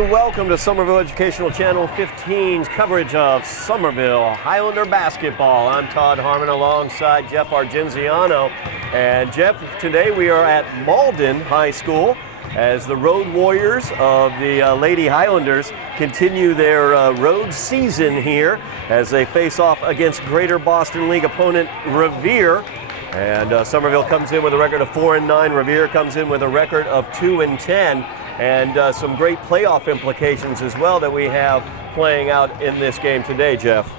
and welcome to Somerville Educational Channel 15's coverage of Somerville Highlander basketball. I'm Todd Harmon alongside Jeff Argenziano. And Jeff, today we are at Malden High School as the Road Warriors of the Lady Highlanders continue their road season here as they face off against Greater Boston League opponent Revere. And Somerville comes in with a record of 4-9. Revere comes in with a record of 2-10. And some great playoff implications as well that we have playing out in this game today, Jeff.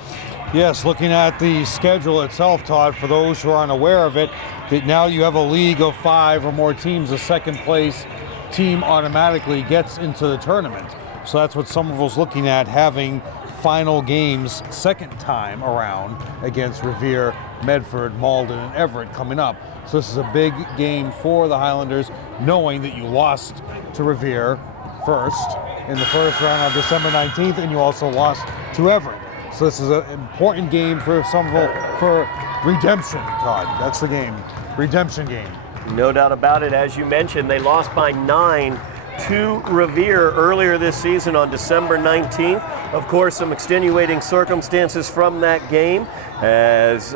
Yes, looking at the schedule itself, Todd, for those who aren't aware of it, that now you have a league of 5 or more teams. The second place team automatically gets into the tournament. So that's what Somerville's looking at, having final games second time around against Revere, Medford, Malden, and Everett coming up. So this is a big game for the Highlanders, knowing that you lost to Revere first in the first round on December 19th, and you also lost to Everett. So this is an important game for Somerville for redemption, Todd. That's the game, redemption game. No doubt about it. As you mentioned, they lost by 9 to Revere earlier this season on December 19th. Of course, some extenuating circumstances from that game as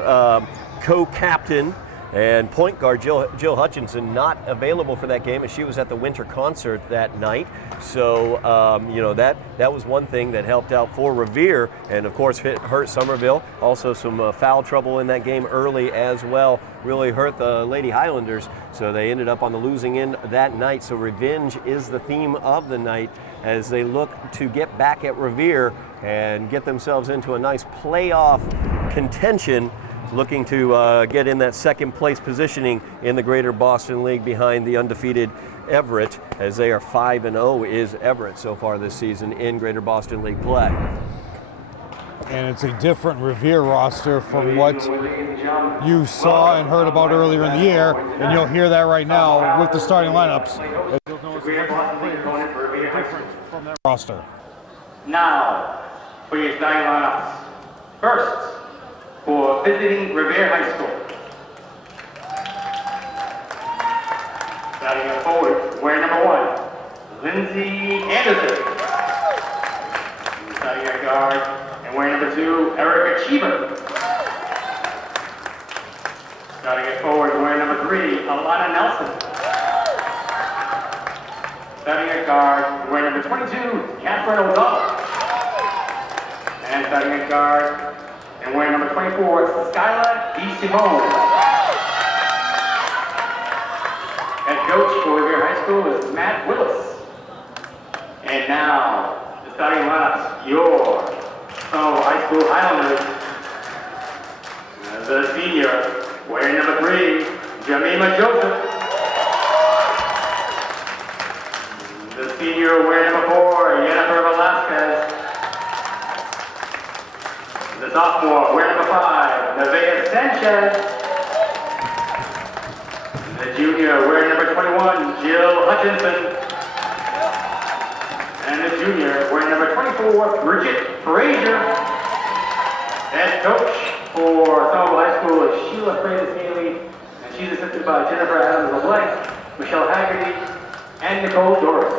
co-captain and point guard Jill Hutchinson not available for that game as she was at the winter concert that night. So, that was one thing that helped out for Revere, and of course hurt Somerville. Also some foul trouble in that game early as well really hurt the Lady Highlanders. So they ended up on the losing end that night. So revenge is the theme of the night as they look to get back at Revere and get themselves into a nice playoff contention, looking to get in that second place positioning in the Greater Boston League behind the undefeated Everett, as they are 5-0 is Everett so far this season in Greater Boston League play. And it's a different Revere roster from what you saw and heard about earlier in the year, and you'll hear that right now with the starting lineups. You'll notice different from that roster. Now, for your starting lineups. First, for visiting Revere High School. Starting at forward, wearing number 1, Lindsay Anderson. Starting at guard, and wearing number 2, Erica Cheever. Starting at forward, wearing number 3, Alana Nelson. Starting at guard, wearing number 22, Catherine O'Donnell. And starting at guard, and wearing number 24, Skylar DeSimone. Head coach for Revere High School is Matt Willis. And now, the starting lineups, your Somerville High School Highlanders. The senior, wearing number 3, Jamima Joseph. The senior, wearing number 4, Jennifer Velasquez. The sophomore, wearing number 5, Nevaeh Sanchez. The junior, wearing number 21, Jill Hutchinson. And the junior, wearing number 24, Bridget Frazier. Head coach for Somerville High School is Sheila Freitas-Haley, and she's assisted by Jennifer Adams-LeBlanc, Michelle Haggerty, and Nicole Doris.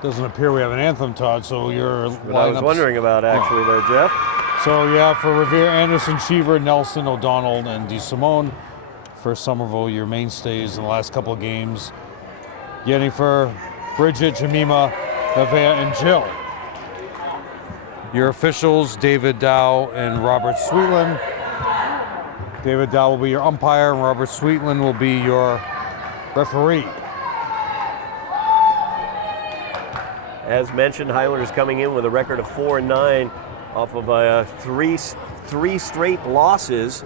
Doesn't appear we have an anthem, Todd, so your What I was wondering about actually there, Jeff. So yeah, for Revere, Anderson, Cheever, Nelson, O'Donnell, and DeSimone. For Somerville, your mainstays in the last couple of games, Jennifer, Bridget, Jamima, Nevaeh, and Jill. Your officials, David Dow and Robert Sweetland. David Dow will be your umpire, and Robert Sweetland will be your referee. As mentioned, Highlanders coming in with a record of 4-9 off of three straight losses.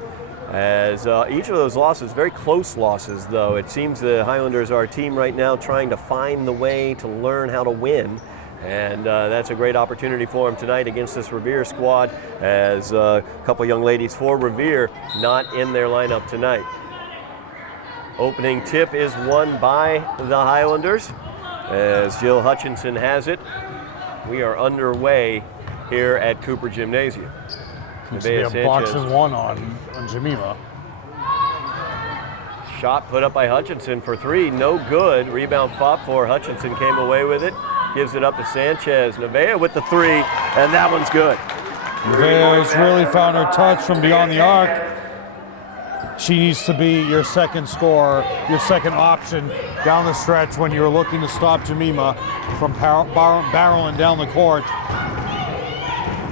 As each of those losses, very close losses though. It seems the Highlanders are a team right now trying to find the way to learn how to win. And that's a great opportunity for them tonight against this Revere squad, as a couple young ladies for Revere not in their lineup tonight. Opening tip is won by the Highlanders, as Jill Hutchinson has it. We are underway here at Cooper Gymnasium. Seems to be a boxing one on Jamima. Shot put up by Hutchinson for 3, no good. Rebound fought for. Hutchinson came away with it. Gives it up to Sanchez. Nevaeh with the 3, and that one's good. Nevaeh has really found her touch from beyond the arc. She needs to be your second scorer, your second option down the stretch when you're looking to stop Jemima from barreling down the court.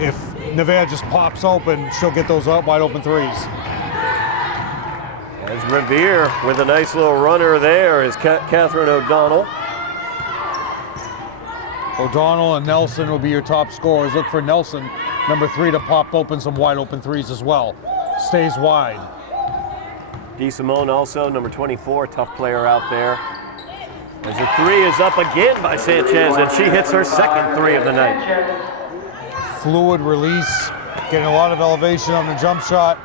If Nevaeh just pops open, she'll get those wide open threes. As Revere with a nice little runner there is Catherine O'Donnell. O'Donnell and Nelson will be your top scorers. Look for Nelson, number 3, to pop open some wide open threes as well. Stays wide. DeSimone also, number 24, tough player out there. As the 3 is up again by Sanchez, and she hits her second 3 of the night. Fluid release, getting a lot of elevation on the jump shot.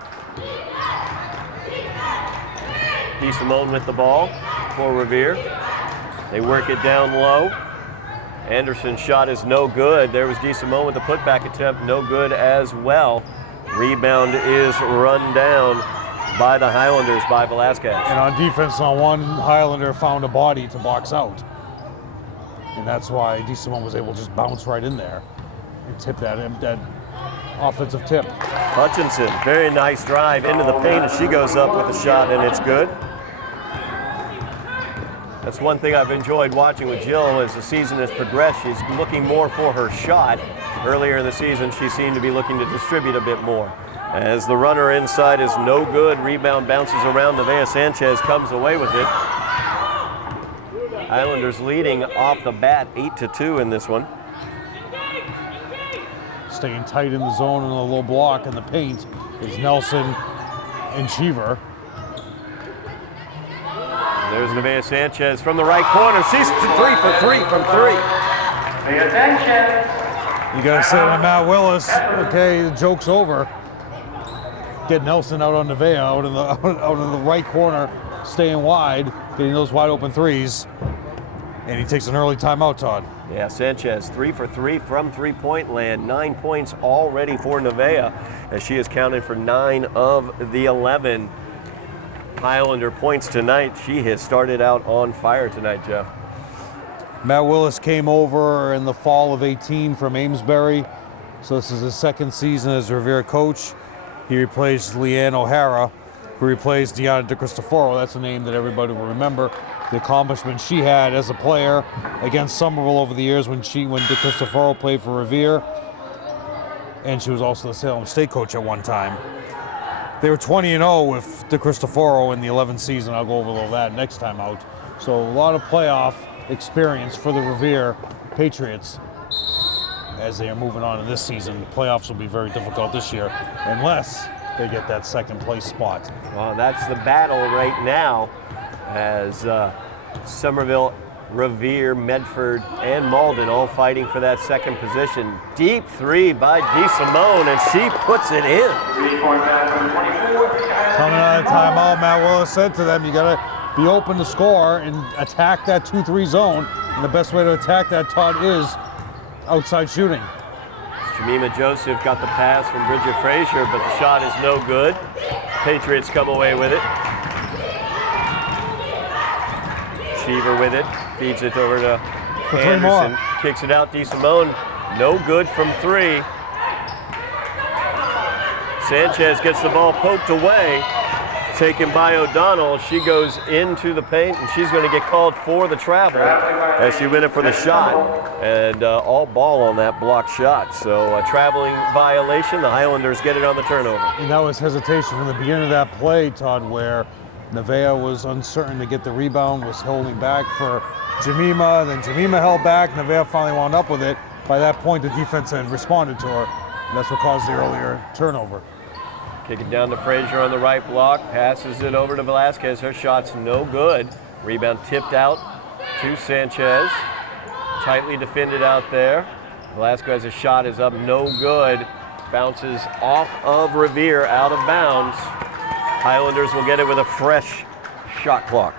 DeSimone with the ball for Revere. They work it down low. Anderson's shot is no good. There was DeSimone with the putback attempt, no good as well. Rebound is run down by the Highlanders by Velasquez. And on defense on one, Highlander found a body to box out. And that's why DeSimone was able to just bounce right in there and tip that offensive tip. Hutchinson, very nice drive into the paint, and she goes up with a shot, and it's good. That's one thing I've enjoyed watching with Jill as the season has progressed. She's looking more for her shot. Earlier in the season, she seemed to be looking to distribute a bit more. As the runner inside is no good, rebound bounces around. Nevaeh Sanchez comes away with it. Highlanders leading off the bat 8-2 in this one. Staying tight in the zone in a low block in the paint is Nelson and Cheever. There's Nevaeh Sanchez from the right corner. She's 3 for 3 from 3. Nevaeh Sanchez. You gotta say to Matt Willis, okay, the joke's over. Get Nelson out on Nevaeh, out in the right corner, staying wide, getting those wide open threes. And he takes an early timeout, Todd. Yeah, Sanchez 3 for 3 from three-point land. 9 points already for Nevaeh, as she has counted for 9 of the 11 Highlander points tonight. She has started out on fire tonight, Jeff. Matt Willis came over in the fall of 18 from Amesbury. So this is his second season as Revere coach. He replaced Leanne O'Hara, who replaced Deanna DeCristoforo. That's a name that everybody will remember. The accomplishment she had as a player against Somerville over the years when DeCristoforo played for Revere. And she was also the Salem State coach at one time. They were 20-0 with DeCristoforo in the 11th season. I'll go over that next time out. So a lot of playoff experience for the Revere Patriots as they are moving on in this season. The playoffs will be very difficult this year unless they get that second place spot. Well, that's the battle right now as Somerville, Revere, Medford, and Malden all fighting for that second position. Deep 3 by DeSimone, and she puts it in. 3-point battle number 24. Coming out of timeout, Matt Willis said to them, you got to be open to score and attack that 2-3 zone. And the best way to attack that, Todd, is outside shooting. Jemima Joseph got the pass from Bridget Frazier, but the shot is no good. Patriots come away with it. Cheever with it, feeds it over to For 3 Anderson, more. Kicks it out, DeSimone, no good from 3. Sanchez gets the ball poked away, taken by O'Donnell. She goes into the paint, and she's going to get called for the travel as she went in for the shot, and all ball on that blocked shot. So a traveling violation. The Highlanders get it on the turnover. And that was hesitation from the beginning of that play, Todd, where Nevaeh was uncertain to get the rebound, was holding back for Jemima, then Jemima held back, Nevaeh finally wound up with it. By that point, the defense had responded to her, and that's what caused the earlier turnover. Kick it down to Frazier on the right block, passes it over to Velasquez. Her shot's no good. Rebound tipped out to Sanchez. Tightly defended out there. Velasquez's shot is up, no good. Bounces off of Revere, out of bounds. Highlanders will get it with a fresh shot clock.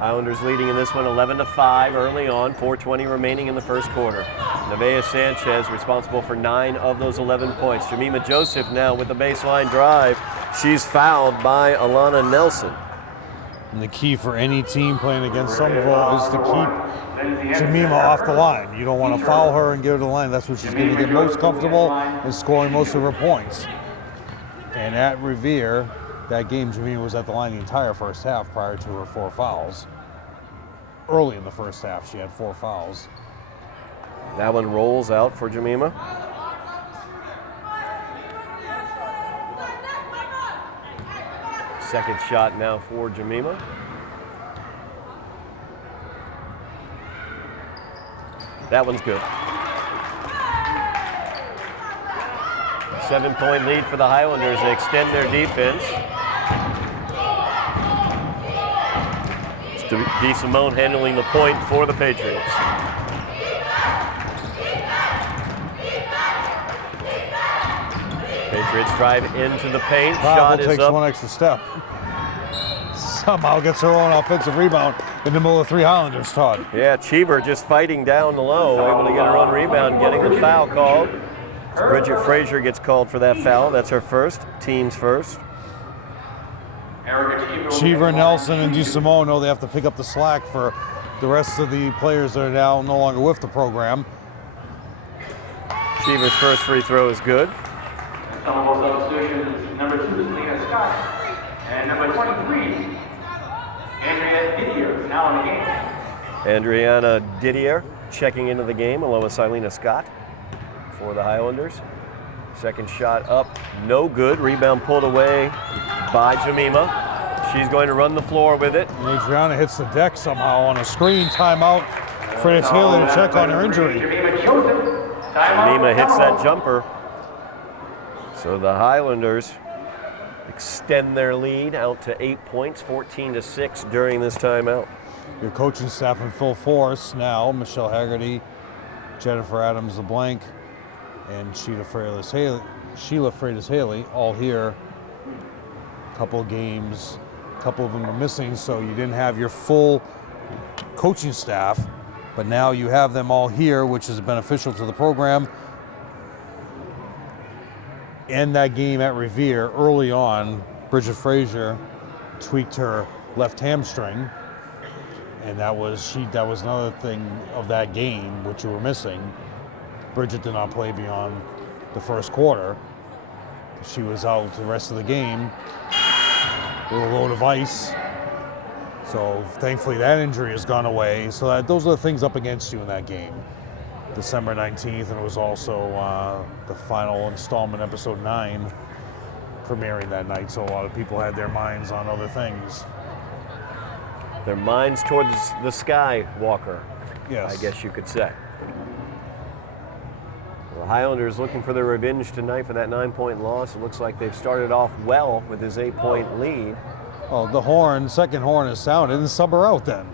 Highlanders leading in this one 11-5 early on, 4:20 remaining in the first quarter. Nevaeh Sanchez responsible for 9 of those 11 points. Jemima Joseph now with the baseline drive. She's fouled by Alana Nelson. And the key for any team playing against Somerville is to keep Jemima off the line. You don't want to foul her and get her to the line. That's what she's going to get most comfortable in scoring most of her points. And at Revere, that game, Jemima was at the line the entire first half prior to her 4 fouls. Early in the first half, she had 4 fouls. That one rolls out for Jemima. Second shot now for Jemima. That one's good. 7-point lead for the Highlanders. They extend their defense. DeSimone handling the point for the Patriots. Patriots drive into the paint. Shot is takes up. 1 extra step. Somehow gets her own offensive rebound in the middle of 3 Highlanders, Todd. Yeah, Cheever just fighting down low, able to get her own rebound, getting the foul called. Bridget Frazier gets called for that foul. That's her first, team's first. Cheever, Nelson, and DeSimone know they have to pick up the slack for the rest of the players that are now no longer with the program. Cheever's first free throw is good. Somerville substitutions, number 2 is Lena Scott, and number 23, Andrea Didier, now in the game. Adriana Didier checking into the game along with Silena Scott for the Highlanders. Second shot up, no good. Rebound pulled away by Jemima. She's going to run the floor with it. And Adriana hits the deck somehow on a screen timeout. Freitas Haley to check on her injury. Jemima hits that jumper. So the Highlanders extend their lead out to 8 points, 14-6 during this timeout. Your coaching staff in full force now: Michelle Haggerty, Jennifer Adams LeBlanc, and Sheila Freitas Haley, all here. A couple of games, a couple of them are missing, so you didn't have your full coaching staff, but now you have them all here, which is beneficial to the program. In that game at Revere, early on, Bridget Frazier tweaked her left hamstring, and that was another thing of that game which you were missing. Bridget did not play beyond the first quarter. She was out the rest of the game with a load of ice. So thankfully that injury has gone away. So those are the things up against you in that game. December 19th, and it was also the final installment, episode 9, premiering that night. So a lot of people had their minds on other things. Their minds towards the Skywalker, Yes. I guess you could say. The Highlanders looking for their revenge tonight for that 9-point loss. It looks like they've started off well with this 8-point lead. Oh, the second horn is sounded, and sub her out then.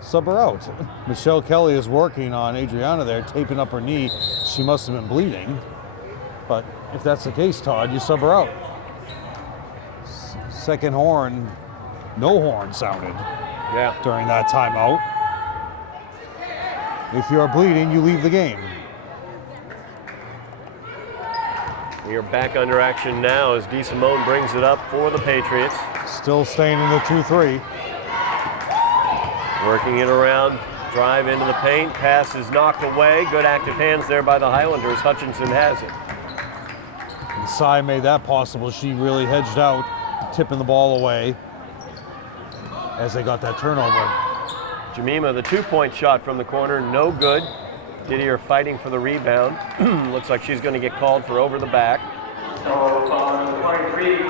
Sub her out. Michelle Kelly is working on Adriana there, taping up her knee. She must have been bleeding. But if that's the case, Todd, you sub her out. Second horn, no horn sounded during that timeout. If you are bleeding, you leave the game. We are back under action now as DeSimone brings it up for the Patriots. Still staying in the 2-3. Working it around, drive into the paint, pass is knocked away. Good active hands there by the Highlanders. Hutchinson has it. And Sy made that possible. She really hedged out, tipping the ball away as they got that turnover. Jemima, the 2-point shot from the corner, no good. Didier fighting for the rebound. Looks like she's going to get called for over the back. So, 23.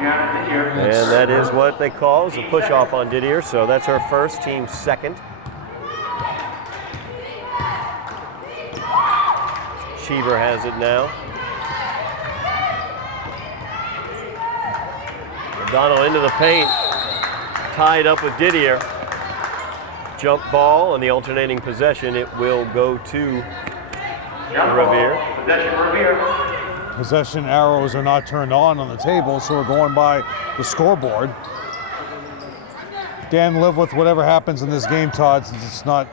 And that is what they call is a push-off on Didier, so that's her first, team second. Cheever has it now. O'Donnell into the paint, tied up with Didier. Jump ball on the alternating possession. It will go to Revere. Possession Revere. Possession arrows are not turned on the table, so we're going by the scoreboard. Dan, live with whatever happens in this game, Todd, since it's not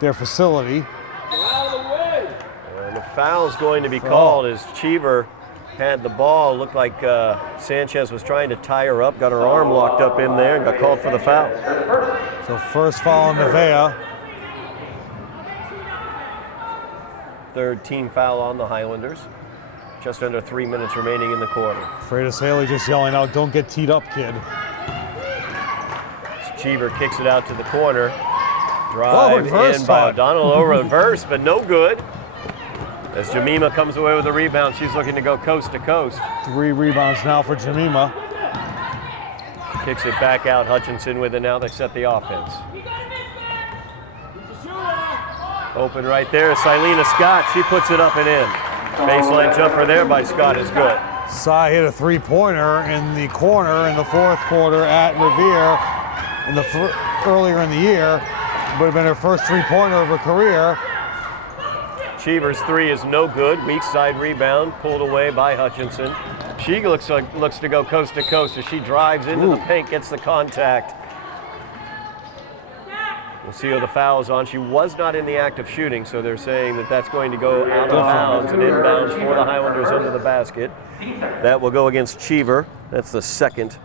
their facility. And the foul's going to be called as Cheever had the ball. Looked like Sanchez was trying to tie her up, got her arm locked up in there, and got called for the foul. So first foul on Nevaeh. Third team foul on the Highlanders. Just under 3 minutes remaining in the quarter. Freitas Haley just yelling out, "Don't get teed up, kid." Cheever kicks it out to the corner. Drive in by O'Donnell. Reverse, but no good. As Jemima comes away with a rebound, she's looking to go coast to coast. 3 rebounds now for Jemima. Kicks it back out. Hutchinson with it now. They set the offense. Open right there. Silena Scott. She puts it up and in. Baseline jumper there by Scott is good. Cy hit a 3-pointer in the corner in the fourth quarter at Revere earlier in the year. Would have been her first 3-pointer of her career. Cheever's 3 is no good. Weak side rebound pulled away by Hutchinson. She looks to go coast to coast as she drives into the paint, gets the contact. We'll see who the foul is on. She was not in the act of shooting, so they're saying that that's going to go out of bounds and inbounds for the Highlanders under the basket. That will go against Cheever. That's the second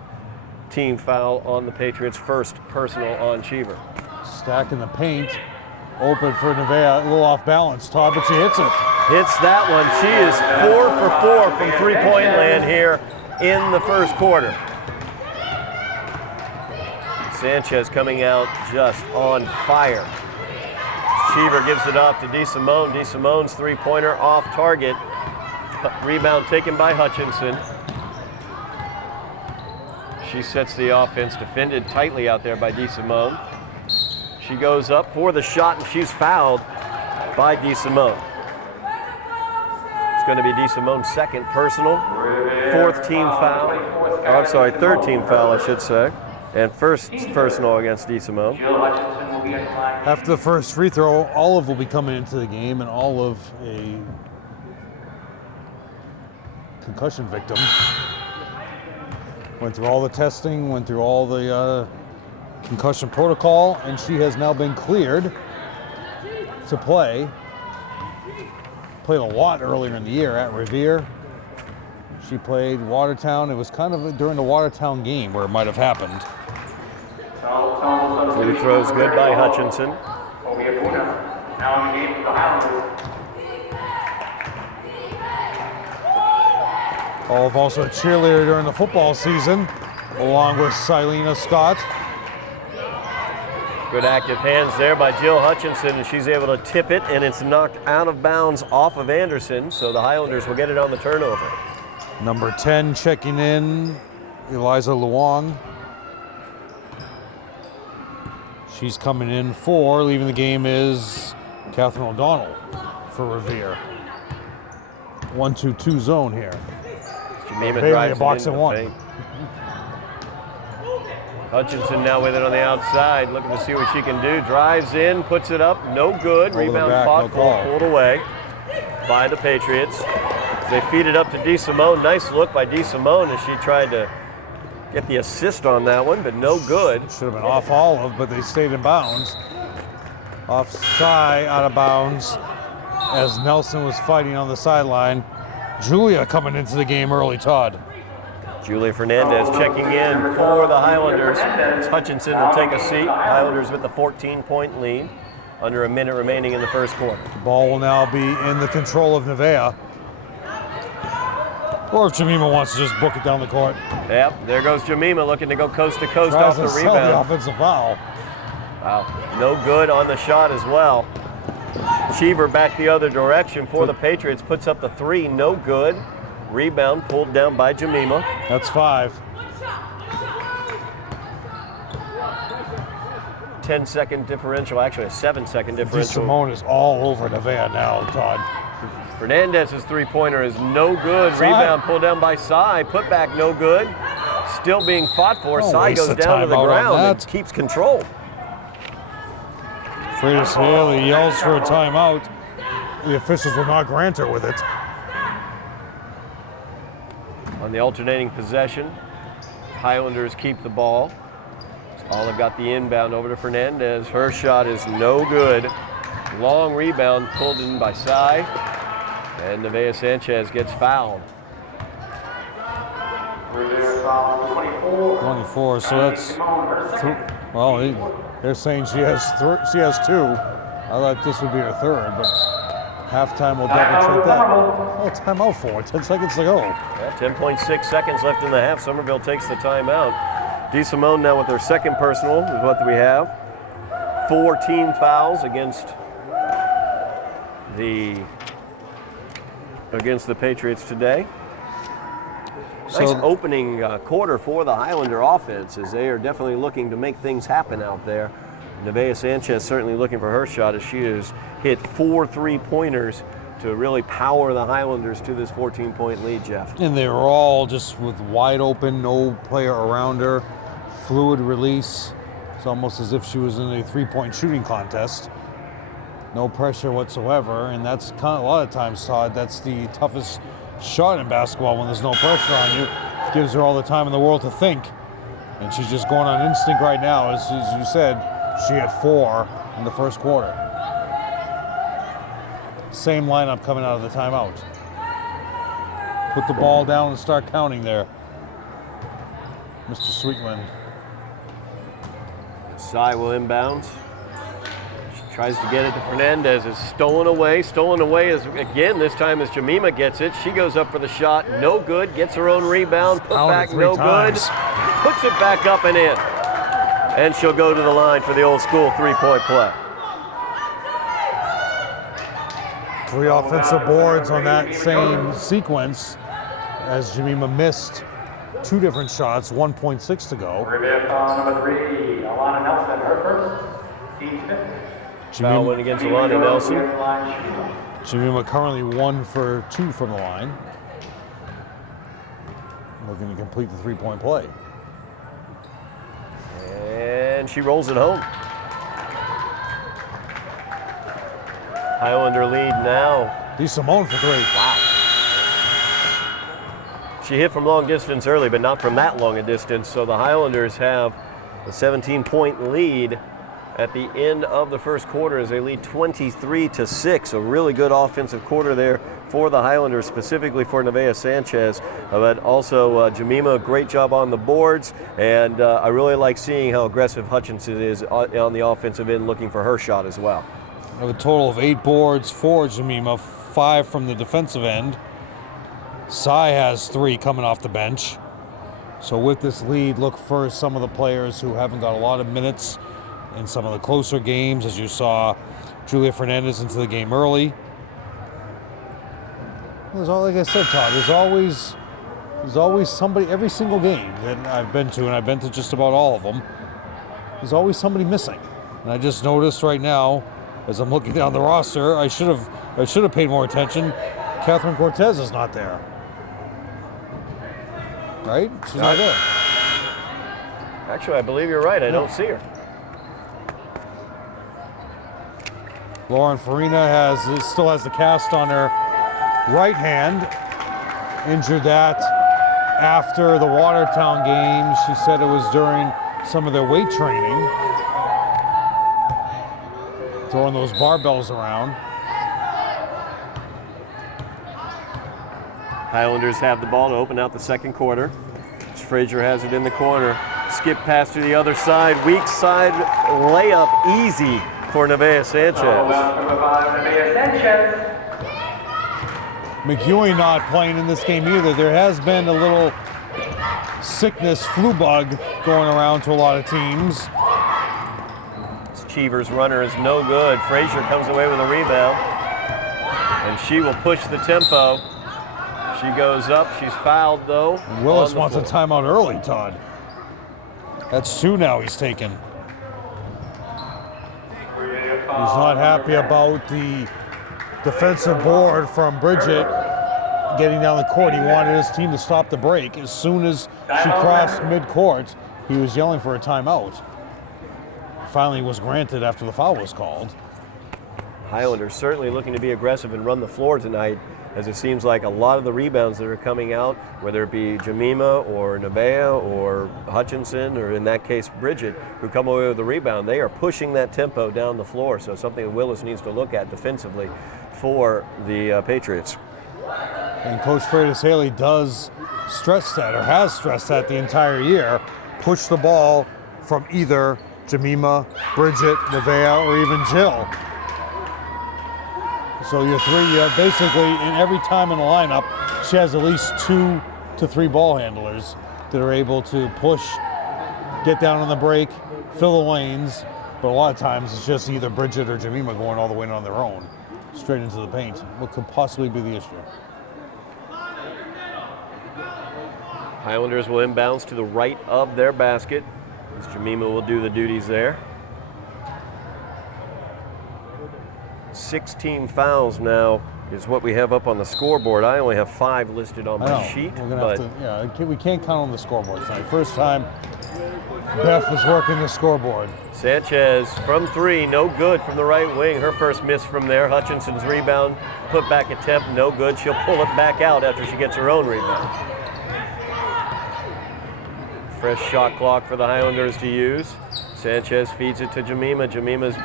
team foul on the Patriots, first personal on Cheever. Stacking the paint. Open for Nevaeh, a little off balance, Todd, but she hits it. Hits that one. She is 4 for 4 from three-point land here in the first quarter. Sanchez coming out just on fire. Cheever gives it off to DeSimone. DeSimone's 3-pointer off target. Rebound taken by Hutchinson. She sets the offense, defended tightly out there by DeSimone. She goes up for the shot, and she's fouled by DeSimone. It's going to be DeSimone's second personal, third team foul, I should say, and first personal against DeSimone. After the first free throw, Olive will be coming into the game, and Olive, a concussion victim. Went through all the testing, went through all the concussion protocol, and she has now been cleared to play. Played a lot earlier in the year at Revere. She played Watertown. It was kind of during the Watertown game where it might have happened. Free throws good by Hutchinson. Olive also a cheerleader during the football season, along with Silena Scott. Good active hands there by Jill Hutchinson, and she's able to tip it, and it's knocked out of bounds off of Anderson, so the Highlanders will get it on the turnover. Number 10 checking in, Eliza Luong. She's coming in for, leaving the game is Catherine O'Donnell for Revere. 1-2-2 zone here. Jemima Bailey drives a box it and into one. the paint. Hutchinson now with it on the outside, looking to see what she can do. Drives in, puts it up, no good. Over the Rebound back, fought no for, call. pulled away by the Patriots. They feed it up to DeSimone. Nice look by DeSimone as she tried to get the assist on that one, but no good. Should have been off Olive, but they stayed in bounds. Offside, out of bounds, as Nelson was fighting on the sideline. Julia coming into the game early, Todd. Julia Fernandez checking in for the Highlanders. Hutchinson will take a seat. Highlanders with the 14-point lead. Under a minute remaining in the first quarter. The ball will now be in the control of Nevaeh. Or if Jemima wants to just book it down the court. Yep, there goes Jemima looking to go coast to coast Tries off the to sell rebound. the offensive foul. Wow, no good on the shot as well. Cheever back the other direction for the Patriots, puts up the 3, no good. Rebound pulled down by Jemima. That's 5. 10-second differential, actually a 7-second differential. DeSimone is all over Nevaeh now, Todd. Fernandez's 3-pointer is no good. Rebound pulled down by Cy. Put back no good. Still being fought for. Cy goes down to the ground and keeps control. Freitas Haley yells for a timeout. The officials will not grant her with it. On the alternating possession, Highlanders keep the ball. Olive got the inbound over to Fernandez. Her shot is no good. Long rebound pulled in by Sy, and Nevaeh Sanchez gets fouled. Revere foul 24. 24, so that's, they're saying she has two. I thought this would be her third, but halftime will double check that. Oh, timeout for 10 seconds to go. Yeah, 10.6 seconds left in the half. Somerville takes the timeout. DeSimone now with her second personal is what we have. 4 team fouls against the Patriots today. Nice opening quarter for the Highlander offense, as they are definitely looking to make things happen out there. Nevaeh Sanchez certainly looking for her shot, as she has hit 4 3-pointers to really power the Highlanders to this 14-point lead, Jeff. And they were all just with wide open, no player around her, fluid release. It's almost as if she was in a 3-point shooting contest. No pressure whatsoever, and that's kind of, a lot of times, Todd, that's the toughest shot in basketball when there's no pressure on you. It gives her all the time in the world to think. And she's just going on instinct right now. As you said, she had 4 in the first quarter. Same lineup coming out of the timeout. Put the ball down and start counting there, Mr. Sweetland. Sy will inbound. She tries to get it to Fernandez. It's stolen away. Stolen away is again, this time as Jemima gets it. She goes up for the shot. No good. Gets her own rebound. Put back. No good. Puts it back up and in. And she'll go to the line for the old school 3-point play. 3 offensive boards on that same sequence, as Jemima missed 2 different shots, 1.6 to go. Revere foul number 3, Alana Nelson, her first, team's 5th. Foul went against Alana Nelson. Jemima currently 1 for 2 from the line. Looking to complete the 3-point play. And she rolls it home. Highlander lead now. DeSimone for 3. Wow. She hit from long distance early, but not from that long a distance. So the Highlanders have a 17-point lead at the end of the first quarter as they lead 23-6. A really good offensive quarter there for the Highlanders, specifically for Nevaeh Sanchez. But also Jemima, great job on the boards. And I really like seeing how aggressive Hutchinson is on the offensive end, looking for her shot as well. A total of 8 boards for Jemima, 5 from the defensive end. Sy has 3 coming off the bench. So with this lead, look for some of the players who haven't got a lot of minutes in some of the closer games, as you saw Julia Fernandez into the game early. There's all, like I said, Todd, there's always somebody, every single game that I've been to, and I've been to just about all of them, there's always somebody missing. And I just noticed right now, as I'm looking down the roster, I should have paid more attention. Catherine Cortez is not there. Right? She's not there. Actually, I believe you're right. I don't see her. Lauren Farina still has the cast on her right hand. Injured that after the Watertown game. She said it was during some of their weight training, throwing those barbells around. Highlanders have the ball to open out the second quarter. Frazier has it in the corner. Skip pass to the other side. Weak side layup easy for Nevaeh Sanchez. McEwen not playing in this game either. There has been a little sickness, flu bug going around to a lot of teams. Cheever's runner is no good. Frazier comes away with a rebound, and she will push the tempo. She goes up. She's fouled, though. Willis wants a timeout early, Todd. That's 2 now he's taken. He's not happy about the defensive board from Bridget getting down the court. He wanted his team to stop the break. As soon as she crossed midcourt, he was yelling for a timeout. Finally was granted after the foul was called. Highlanders certainly looking to be aggressive and run the floor tonight, as it seems like a lot of the rebounds that are coming out, whether it be Jemima or Nevaeh or Hutchinson, or in that case Bridget, who come away with the rebound, they are pushing that tempo down the floor. So something that Willis needs to look at defensively for the Patriots. And Coach Freitas Haley does stress that, or has stressed that the entire year. Push the ball from either Jemima, Bridget, Nevaeh, or even Jill. So your three, basically, in every time in the lineup, she has at least 2 to 3 ball handlers that are able to push, get down on the break, fill the lanes. But a lot of times it's just either Bridget or Jemima going all the way in on their own, straight into the paint. What could possibly be the issue? Highlanders will inbounds to the right of their basket, as Jemima will do the duties there. 16 fouls now is what we have up on the scoreboard. I only have 5 listed on my sheet. We're gonna have to, we can't count on the scoreboard tonight. First time Beth is working the scoreboard. Sanchez from 3, no good from the right wing. Her first miss from there. Hutchinson's rebound, put back attempt, no good. She'll pull it back out after she gets her own rebound. Fresh shot clock for the Highlanders to use. Sanchez feeds it to Jemima. Jemima's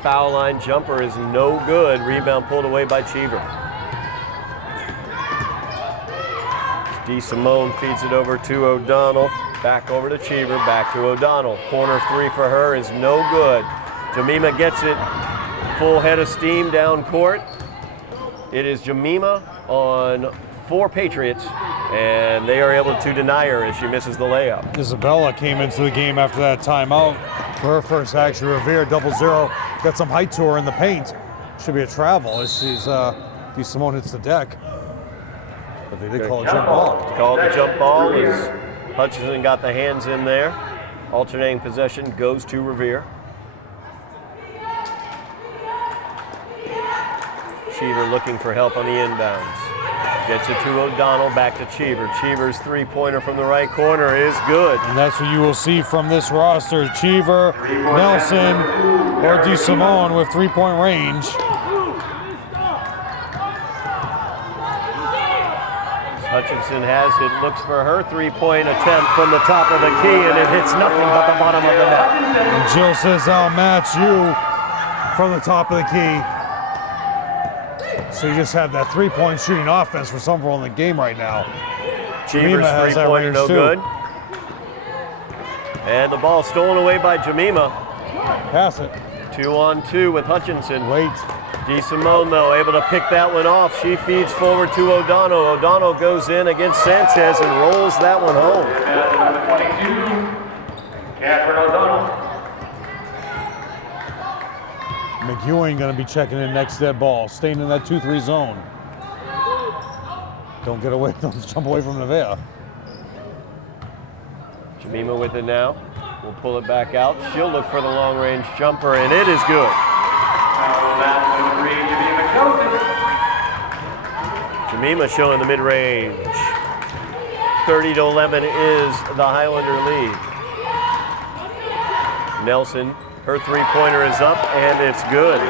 foul line jumper is no good. Rebound pulled away by Cheever. DeSimone feeds it over to O'Donnell. Back over to Cheever, back to O'Donnell. Corner 3 for her is no good. Jemima gets it. Full head of steam down court. It is Jemima on 4 Patriots, and they are able to deny her as she misses the layup. Isabella came into the game after that timeout for her first action. Revere, 0-0, got some height to her in the paint. Should be a travel as DeSimone hits the deck. But they did call a jump ball. Called the jump ball as Hutchinson got the hands in there. Alternating possession goes to Revere. Cheever looking for help on the inbounds. Gets it to O'Donnell, back to Cheever. Cheever's 3-pointer from the right corner is good. And that's what you will see from this roster. Cheever, Nelson, or DeSimone with 3-point range. Hutchinson has it, looks for her 3-point attempt from the top of the key, and it hits nothing but the bottom of the net. And Jill says, I'll match you from the top of the key. So you just have that 3-point shooting offense for Somerville in the game right now. Cheever's 3-pointer no good. And the ball stolen away by Jemima. Pass it. 2-on-2 with Hutchinson. Wait. DeSimone, though, able to pick that one off. She feeds forward to O'Donnell. O'Donnell goes in against Sanchez and rolls that one home. Catherine O'Donnell. McEwing going to be checking in next dead ball, staying in that 2-3 zone. Don't get away, don't jump away from Nevaeh. Jemima with it now. We'll pull it back out. She'll look for the long-range jumper, and it is good. Jemima showing the mid-range. 30-11 is the Highlander lead. Nelson, her 3-pointer is up, and it's good.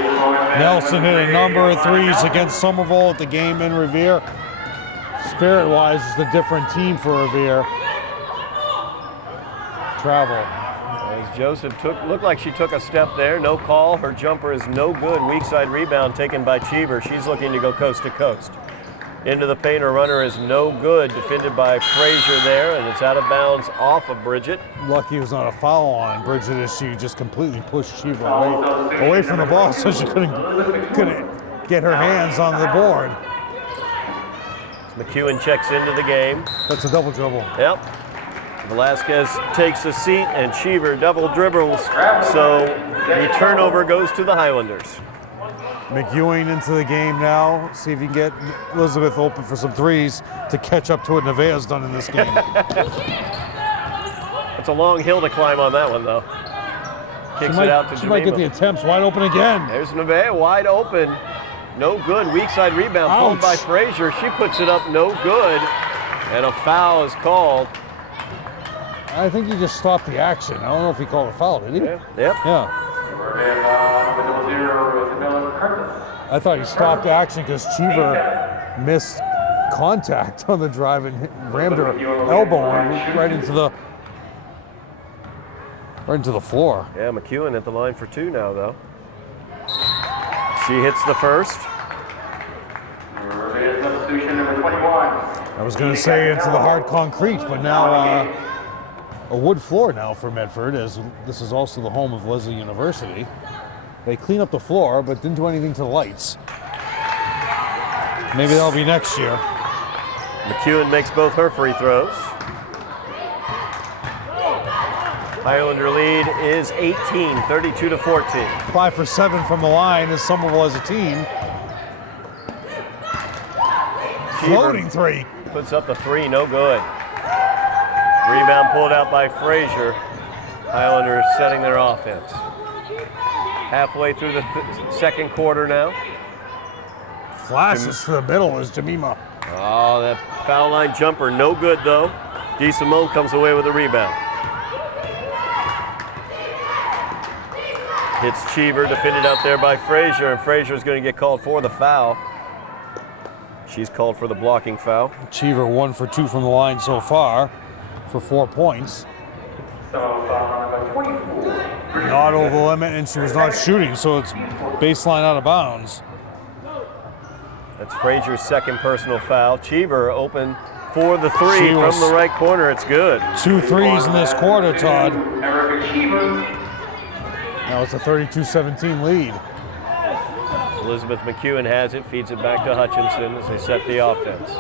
Nelson hit a number of threes against Somerville at the game in Revere. Spirit-wise, it's a different team for Revere. Travel. As Joseph looked like she took a step there. No call. Her jumper is no good. Weak side rebound taken by Cheever. She's looking to go coast to coast. Into the paint, her runner is no good. Defended by Frazier there, and it's out of bounds off of Bridget. Lucky it was not a foul on Bridget as she just completely pushed Cheever away from the ball so she couldn't get her hands on the board. McEwen checks into the game. That's a double dribble. Yep. Velasquez takes a seat, and Cheever double dribbles. So the turnover goes to the Highlanders. McEwing into the game now. See if you can get Elizabeth open for some threes to catch up to what Nevaeh's done in this game. It's a long hill to climb on that one, though. Kicks it out to She might get the attempts wide open again. There's Nevaeh wide open. No good. Weak side rebound pulled by Frazier. She puts it up, no good. And a foul is called. I think he just stopped the action. I don't know if he called a foul, did he? Yeah. Yep. Yeah. Number 0, Isabella Curtis. I thought he stopped action because Cheever missed contact on the drive and rammed her elbow right into the floor. Yeah, McEwen at the line for 2 now, though. She hits the first. Substitution number 21. I was going to say into the hard concrete, but now a wood floor now for Medford, as this is also the home of Leslie University. They clean up the floor, but didn't do anything to the lights. Maybe that'll be next year. McEwen makes both her free throws. Highlander lead is 18, 32-14. 5 for 7 from the line as Somerville as a team. Floating three. Puts up the 3, no good. Rebound pulled out by Frazier. Highlanders setting their offense. Halfway through the second quarter now. Flashes to the middle is Jemima. Oh, that foul line jumper, no good though. DeSimone comes away with a rebound. Hits Cheever, defended out there by Frazier, and Frazier's going to get called for the foul. She's called for the blocking foul. Cheever 1 for 2 from the line so far for 4 points. Not over the limit, and she was not shooting, so it's baseline out of bounds. That's Frazier's second personal foul. Cheever open for the 3 from the right corner. It's good. 2 threes in this quarter, Todd. Now it's a 32-17 lead. Elizabeth McEwen has it, feeds it back to Hutchinson as they set the offense.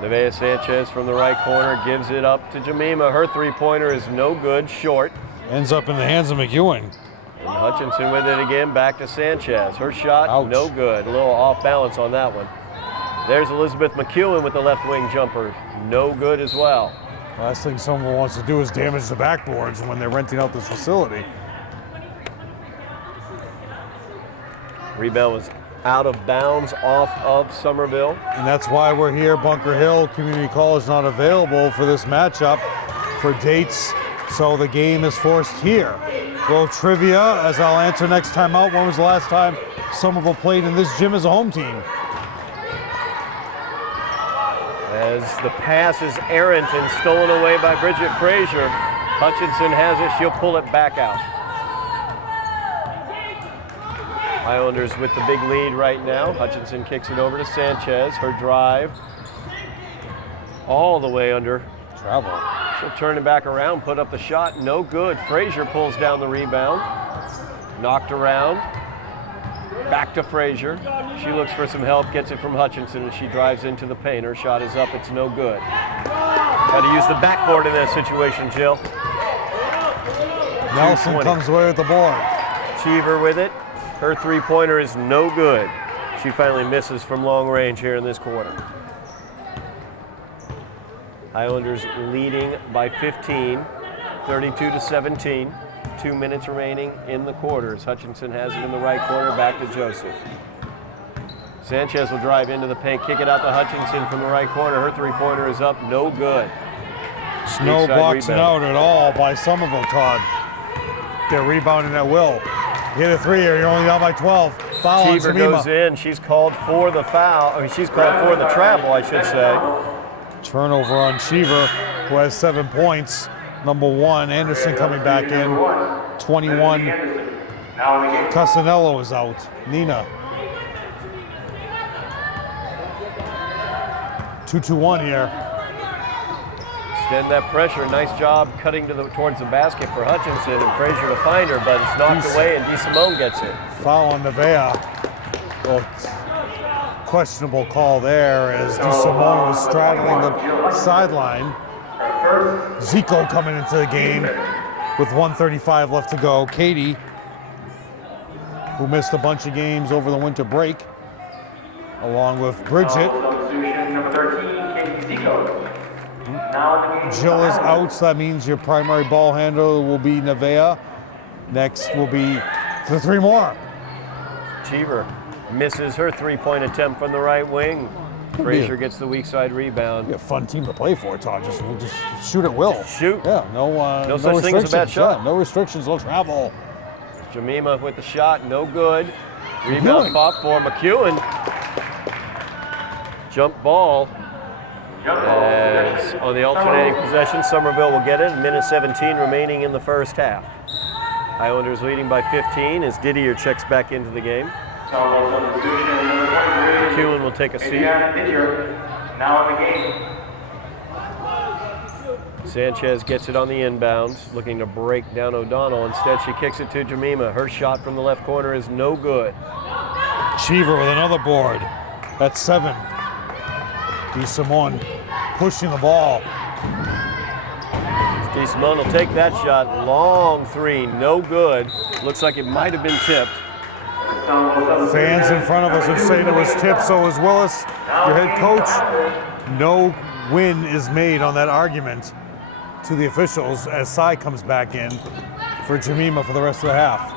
Nevaeh Sanchez from the right corner gives it up to Jemima. Her three-pointer is no good, short. Ends up in the hands of McEwen. And Hutchinson with it again, back to Sanchez. Her shot, Ouch. no good. A little off balance on that one. There's Elizabeth McEwen with the left wing jumper. No good as well. Last thing someone wants to do is damage the backboards when they're renting out this facility. Rebound was out of bounds off of Somerville. And that's why we're here. Bunker Hill Community College not available for this matchup for dates, so the game is forced here. Little trivia, as I'll answer next time out. When was the last time Somerville played in this gym as a home team? As the pass is errant and stolen away by Bridget Frazier. Hutchinson has it, she'll pull it back out. Highlanders with the big lead right now. Hutchinson kicks it over to Sanchez. Her drive all the way under. Travel. She'll turn it back around, put up the shot, no good. Frazier pulls down the rebound. Knocked around. Back to Frazier. She looks for some help, gets it from Hutchinson, and she drives into the paint. Her shot is up, it's no good. Got to use the backboard in that situation, Jill. Nelson comes away with the board. Cheever with it. Her three-pointer is no good. She finally misses from long range here in this quarter. Highlanders leading by 15, 32-17. 2 minutes remaining in the quarters. Hutchinson has it in the right corner, back to Joseph. Sanchez will drive into the paint, kick it out to Hutchinson from the right corner. Her three-pointer is up, no good. No boxing out at all by Somerville, Todd. They're rebounding at will. Hit a three, or you're only down by 12. Foul on Cheever Jemima. goes in. She's called for the foul. I mean, she's called for the travel, I should say. Turnover on Cheever, who has 7 points. Number 1, Anderson coming back in. 21, Casanello is out. Nina. 2-2-1 here. Extend that pressure. Nice job cutting towards the basket for Hutchinson and Frazier to find her, but it's knocked away and DeSimone gets it. Foul on Nevaeh. Well, questionable call there as DeSimone was straddling the sideline. Zico coming into the game with 1:35 left to go. Katie, who missed a bunch of games over the winter break, along with Bridget. Jill is out, so that means your primary ball handler will be Nevaeh. Next will be the 3 more. Cheever misses her three-point attempt from the right wing. Frazier gets the weak side rebound. Be a fun team to play for, Todd. Just shoot at will. Shoot. Yeah, no such thing as a bad shot. Yeah, no restrictions, no travel. Jemima with the shot, no good. Rebound fought for McEwen. Jump ball. As on the alternating possession, Somerville will get it. 1:17 remaining in the first half. Highlanders leading by 15 as Didier checks back into the game. McEwen will take a seat. Now in the game. Sanchez gets it on the inbounds, looking to break down O'Donnell. Instead, she kicks it to Jemima. Her shot from the left corner is no good. Cheever with another board. That's 7. DeSimone pushing the ball. DeSimone will take that shot. Long three, no good. Looks like it might have been tipped. Fans in front of us are saying it was tipped, so is Willis, your head coach. No win is made on that argument to the officials as Cy comes back in for Jemima for the rest of the half.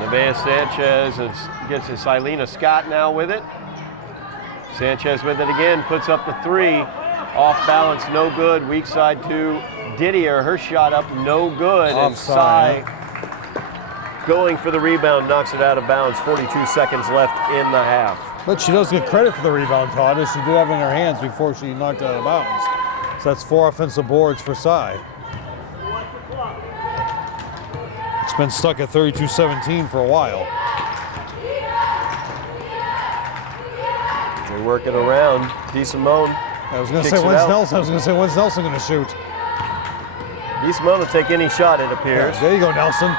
Nevaeh Sanchez gets his Silena Scott now with it. Sanchez with it again, puts up the 3. Off balance, no good. Weak side to Didier. Her shot up, no good. Offside. And Cy going for the rebound, knocks it out of bounds. 42 seconds left in the half. But she does get credit for the rebound, Todd, as she did have it in her hands before she knocked it out of bounds. So that's 4 offensive boards for Cy. It's been stuck at 32-17 for a while. They work it around. DeSimone. I was going to say, when's Nelson going to shoot? DeSimone will take any shot, it appears. Yeah, there you go, Nelson.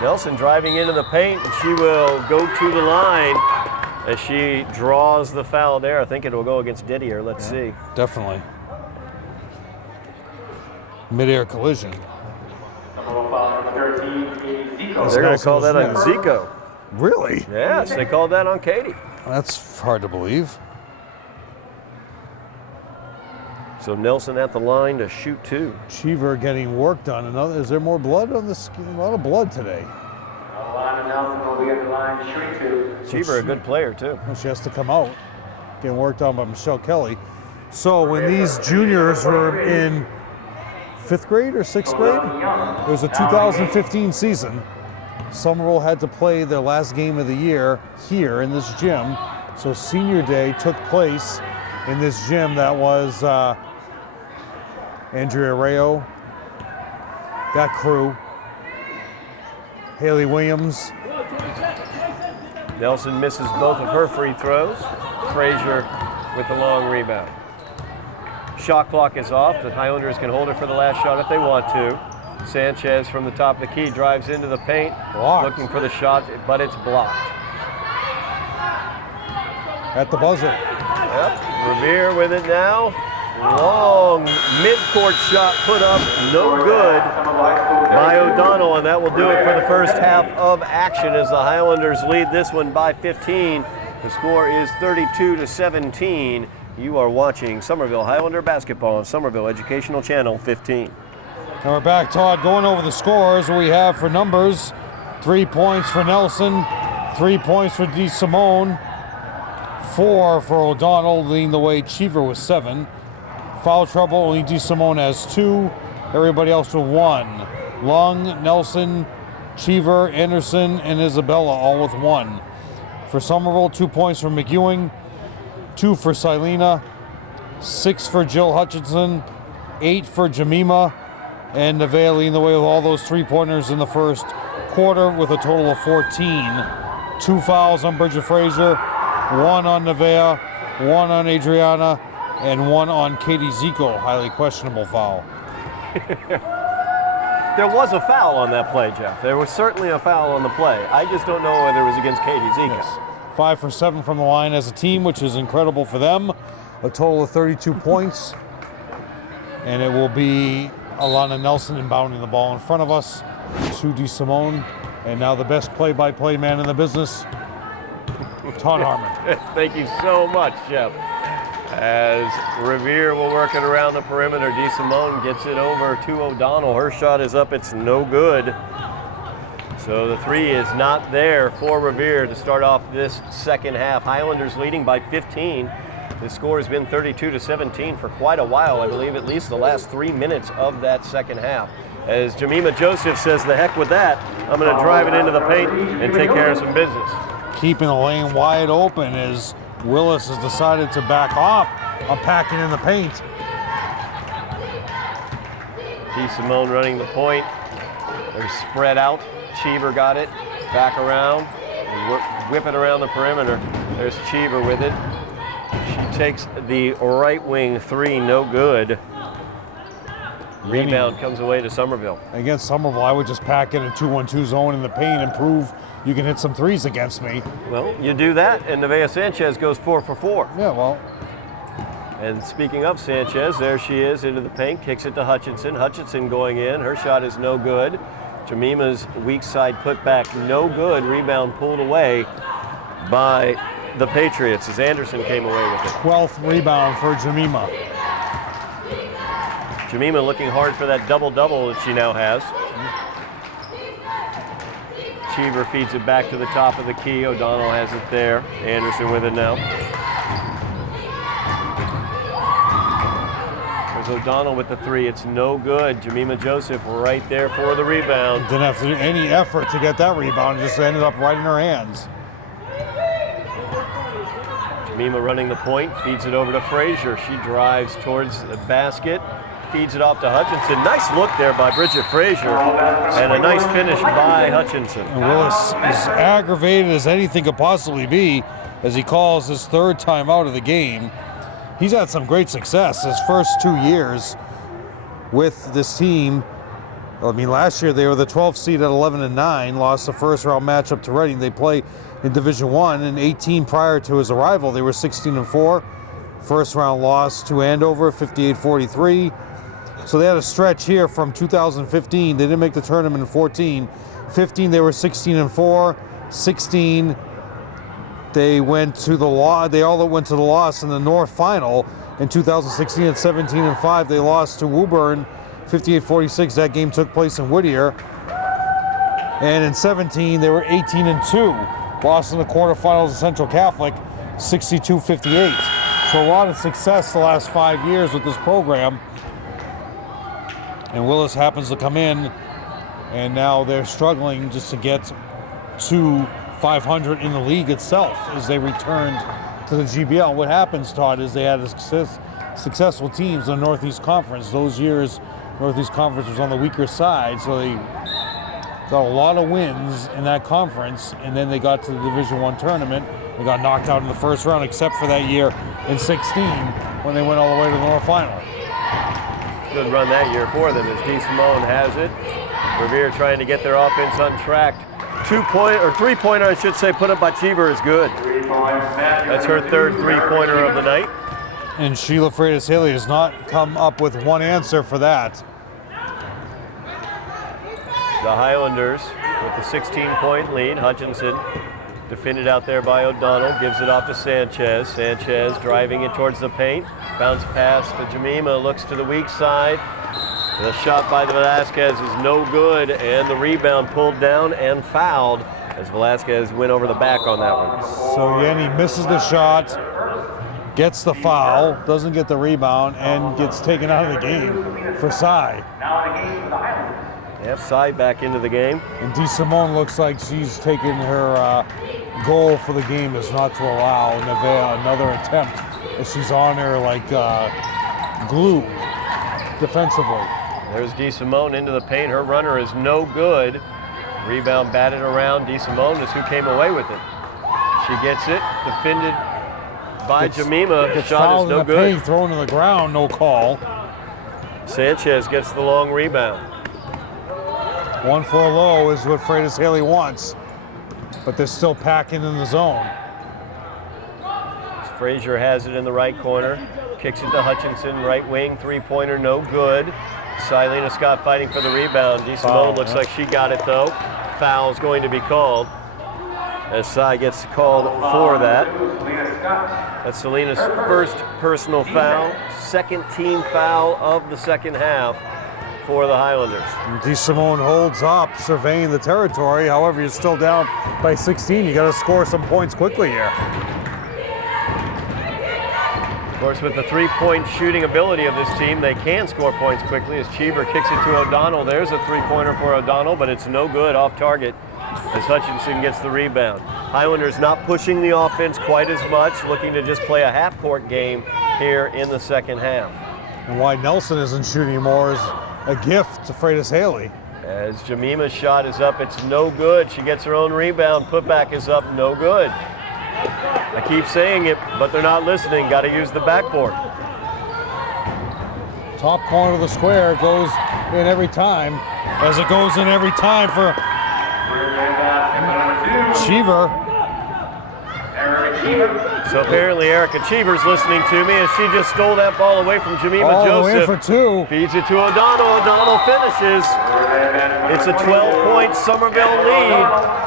Nelson driving into the paint, and she will go to the line as she draws the foul there. I think it will go against Didier. Let's see. Definitely. Mid-air collision. They're going to call that on Zico. Really? Yes, they called that on Katie. That's hard to believe. So Nelson at the line to shoot 2. Cheever getting work done. Is there more blood on the skin? A lot of blood today. Nelson will be at the line to shoot 2. Cheever, a good player, too. She has to come out. Getting worked on by Michelle Kelly. So when these juniors were in 5th grade or 6th grade, it was a 2015 season. Somerville had to play their last game of the year here in this gym. So senior day took place in this gym. That was Andrea Rayo, that crew, Haley Williams. Nelson misses both of her free throws. Frazier with the long rebound. Shot clock is off. The Highlanders can hold it for the last shot if they want to. Sanchez from the top of the key drives into the paint, looking for the shot, but it's blocked. At the buzzer. Yep. Revere with it now. Long mid-court shot put up, no good by O'Donnell, and that will do it for the first half of action as the Highlanders lead this one by 15. The score is 32-17. You are watching Somerville Highlander basketball on Somerville Educational Channel 15. And we're back, Todd, going over the scores we have for numbers. 3 points for Nelson, 3 points for DeSimone, 4 for O'Donnell, leading the way. Cheever with 7. Foul trouble, only DeSimone has 2. Everybody else with 1. Lung, Nelson, Cheever, Anderson, and Isabella all with 1. For Somerville, 2 points for McEwen, 2 for Silena, 6 for Jill Hutchinson, 8 for Jemima, and Nevaeh leading the way with all those 3-pointers in the first quarter with a total of 14. 2 fouls on Bridget Frazier, 1 on Nevaeh, 1 on Adriana, and 1 on Katie Zico, highly questionable foul. There was a foul on that play, Jeff. There was certainly a foul on the play. I just don't know whether it was against Katie Zico. Yes. 5 for 7 from the line as a team, which is incredible for them. A total of 32 points. And it will be Alana Nelson inbounding the ball in front of us to DeSimone. And now the best play-by-play man in the business, Todd Harmon. Thank you so much, Jeff. As Revere will work it around the perimeter, DeSimone gets it over to O'Donnell. Her shot is up, it's no good. So the 3 is not there for Revere to start off this second half. Highlanders leading by 15. The score has been 32-17 for quite a while. I believe at least the last 3 minutes of that second half. as Jemima Joseph says, the heck with that. I'm going to drive it into the paint and take care of some business. Keeping the lane wide open as Willis has decided to back off on packing in the paint. DeSimone running the point. They're spread out. Cheever got it. Back around. And whip it around the perimeter. There's Cheever with it. She takes the right wing three, no good. Rebound comes away to Somerville. Against Somerville, I would just pack in a 2-1-2 zone in the paint and prove you can hit some threes against me. Well, you do that, and Nevaeh Sanchez goes 4 for 4. Yeah, well. And speaking of Sanchez, there she is into the paint, kicks it to Hutchinson. Hutchinson going in, her shot is no good. Jemima's weak side putback, no good. Rebound pulled away by the Patriots as Anderson came away with it. 12th rebound for Jemima. Jemima looking hard for that double-double that she now has. Cheever feeds it back to the top of the key. O'Donnell has it there. Anderson with it now. There's O'Donnell with the three. It's no good. Jemima Joseph right there for the rebound. Didn't have to do any effort to get that rebound. It just ended up right in her hands. Jemima running the point. Feeds it over to Frazier. She drives towards the basket. Feeds it off to Hutchinson. Nice look there by Bridget Frazier. And a nice finish by Hutchinson. And Willis is aggravated as anything could possibly be as he calls his third timeout of the game. He's had some great success his first 2 years with this team. I mean, last year they were the 12th seed at 11-9, lost the first round matchup to Reading. They play in Division I, and 18 prior to his arrival, they were 16-4. First round loss to Andover, 58-43. So they had a stretch here from 2015. They didn't make the tournament in 14. 15, they were 16-4. 16, they went to the they all went to the loss in the North Final. In 2016 at 17-5, they lost to Woburn, 58-46. That game took place in Whittier. And in 17, they were 18-2. Lost in the quarterfinals of Central Catholic, 62-58. So a lot of success the last 5 years with this program. And Willis happens to come in, and now they're struggling just to get to 500 in the league itself as they returned to the GBL. What happens, Todd, is they had successful teams in the Northeast Conference. Those years, Northeast Conference was on the weaker side, so they got a lot of wins in that conference, and then they got to the Division I tournament. They got knocked out in the first round, except for that year in 16 when they went all the way to the North Final. Good run that year for them as DeSimone has it. Revere trying to get their offense on track. 3-pointer, I should say, put up by Cheever is good. That's her third 3-pointer of the night. And Sheila Freitas-Haley has not come up with one answer for that. The Highlanders with the 16-point lead. Hutchinson defended out there by O'Donnell, gives it off to Sanchez. Sanchez driving it towards the paint. Bounce pass to Jemima, looks to the weak side. The shot by Velasquez is no good, and the rebound pulled down and fouled as Velasquez went over the back on that one. So Yenny misses the shot, gets the foul, doesn't get the rebound, and gets taken out of the game for Cy. Yeah, Cy back into the game. And DeSimone looks like she's taken her goal for the game is not to allow Nevaeh another attempt, as she's on her like glue defensively. There's DeSimone into the paint. Her runner is no good. Rebound batted around. DeSimone is who came away with it. She gets it, defended by Jemima. The shot is no good. Paint, thrown to the ground, no call. Sanchez gets the long rebound. 1 for a low is what Freitas-Haley wants, but they're still packing in the zone. Frazier has it in the right corner. Kicks it to Hutchinson, right wing, 3-pointer, no good. Silena Scott fighting for the rebound. DeSimone looks like she got it though. Foul's going to be called as Cy gets called for that. That's Selena's first personal foul, second team foul of the second half for the Highlanders. DeSimone holds up, surveying the territory. However, you're still down by 16. You got to score some points quickly here. Of course, with the three-point shooting ability of this team, they can score points quickly as Cheever kicks it to O'Donnell. There's a three-pointer for O'Donnell, but it's no good, off target, as Hutchinson gets the rebound. Highlanders not pushing the offense quite as much, looking to just play a half-court game here in the second half. And why Nelson isn't shooting more is a gift to Freitas Haley. As Jemima's shot is up, it's no good. She gets her own rebound. Putback is up, no good. I keep saying it, but they're not listening. Got to use the backboard. Top corner of the square goes in every time, as it goes in every time for Cheever. So apparently Erica Cheever's listening to me as she just stole that ball away from Jemima All Joseph. the way for two. Feeds it to O'Donnell. O'Donnell finishes. It's a 12-point Somerville lead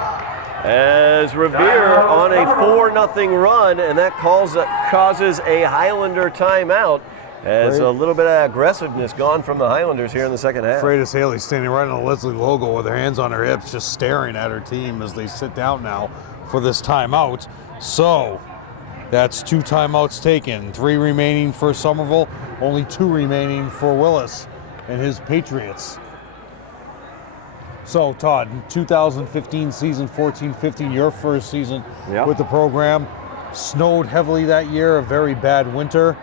as Revere on a 4-0 run, and that causes a Highlander timeout as a little bit of aggressiveness gone from the Highlanders here in the second half. Freitas Haley standing right on the Leslie logo with her hands on her hips, just staring at her team as they sit down now for this timeout. So that's 2 timeouts taken, 3 remaining for Somerville, only 2 remaining for Willis and his Patriots. So Todd, 2015 season, 14-15, your first season with the program. Snowed heavily that year, a very bad winter.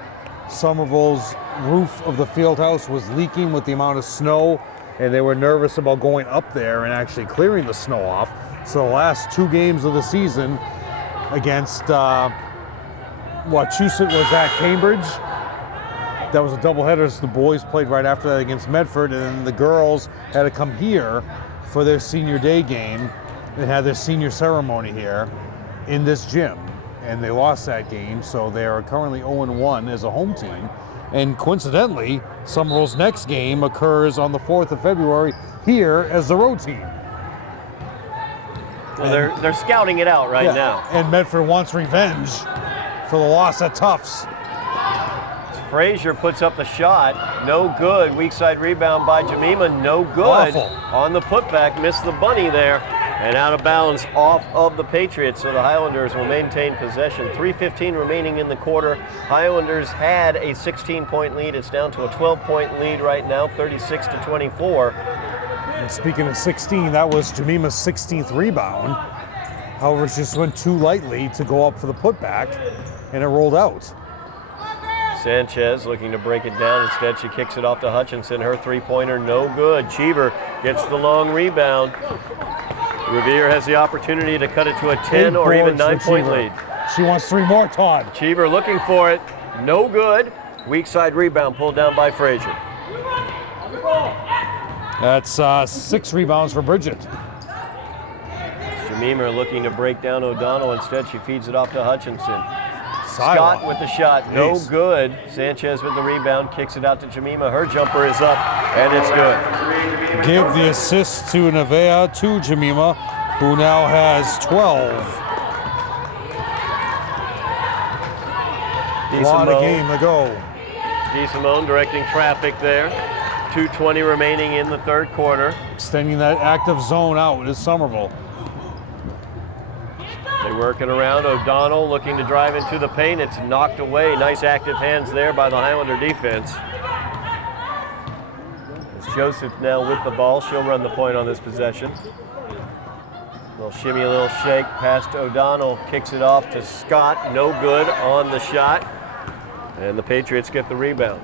Somerville's roof of the field house was leaking with the amount of snow, and they were nervous about going up there and actually clearing the snow off. So the last 2 games of the season against Wachusett was at Cambridge. That was a doubleheader, so the boys played right after that against Medford, and then the girls had to come here for their senior day game and had their senior ceremony here in this gym. And they lost that game, so they are currently 0-1 as a home team. And coincidentally, Somerville's next game occurs on the 4th of February here as the road team. Well, they're scouting it out right now. And Medford wants revenge for the loss at Tufts. Frazier puts up the shot, no good. Weak side rebound by Jemima, no good. Awful. On the putback, missed the bunny there, and out of bounds off of the Patriots, so the Highlanders will maintain possession. 3:15 remaining in the quarter. Highlanders had a 16-point lead. It's down to a 12-point lead right now, 36-24. And speaking of 16, that was Jemima's 16th rebound. However, she just went too lightly to go up for the putback, and it rolled out. Sanchez looking to break it down. Instead, she kicks it off to Hutchinson. Her three-pointer, no good. Cheever gets the long rebound. Revere has the opportunity to cut it to a 10 or even 9-point lead. She wants 3 more, Todd. Cheever looking for it, no good. Weak side rebound pulled down by Frazier. That's 6 rebounds for Bridget. Jemima looking to break down O'Donnell. Instead, she feeds it off to Hutchinson. Sideline. Scott with the shot, no good. Sanchez with the rebound, kicks it out to Jemima. Her jumper is up, and it's good. Give the assist to Nevea, to Jemima, who now has 12. A lot of game to go. DeSimone directing traffic there. 2:20 remaining in the third quarter. Extending that active zone out is Somerville. They work it around. O'Donnell looking to drive into the paint. It's knocked away. Nice active hands there by the Highlander defense. As Joseph now with the ball. She'll run the point on this possession. Little shimmy, a little shake. Past O'Donnell. Kicks it off to Scott. No good on the shot. And the Patriots get the rebound.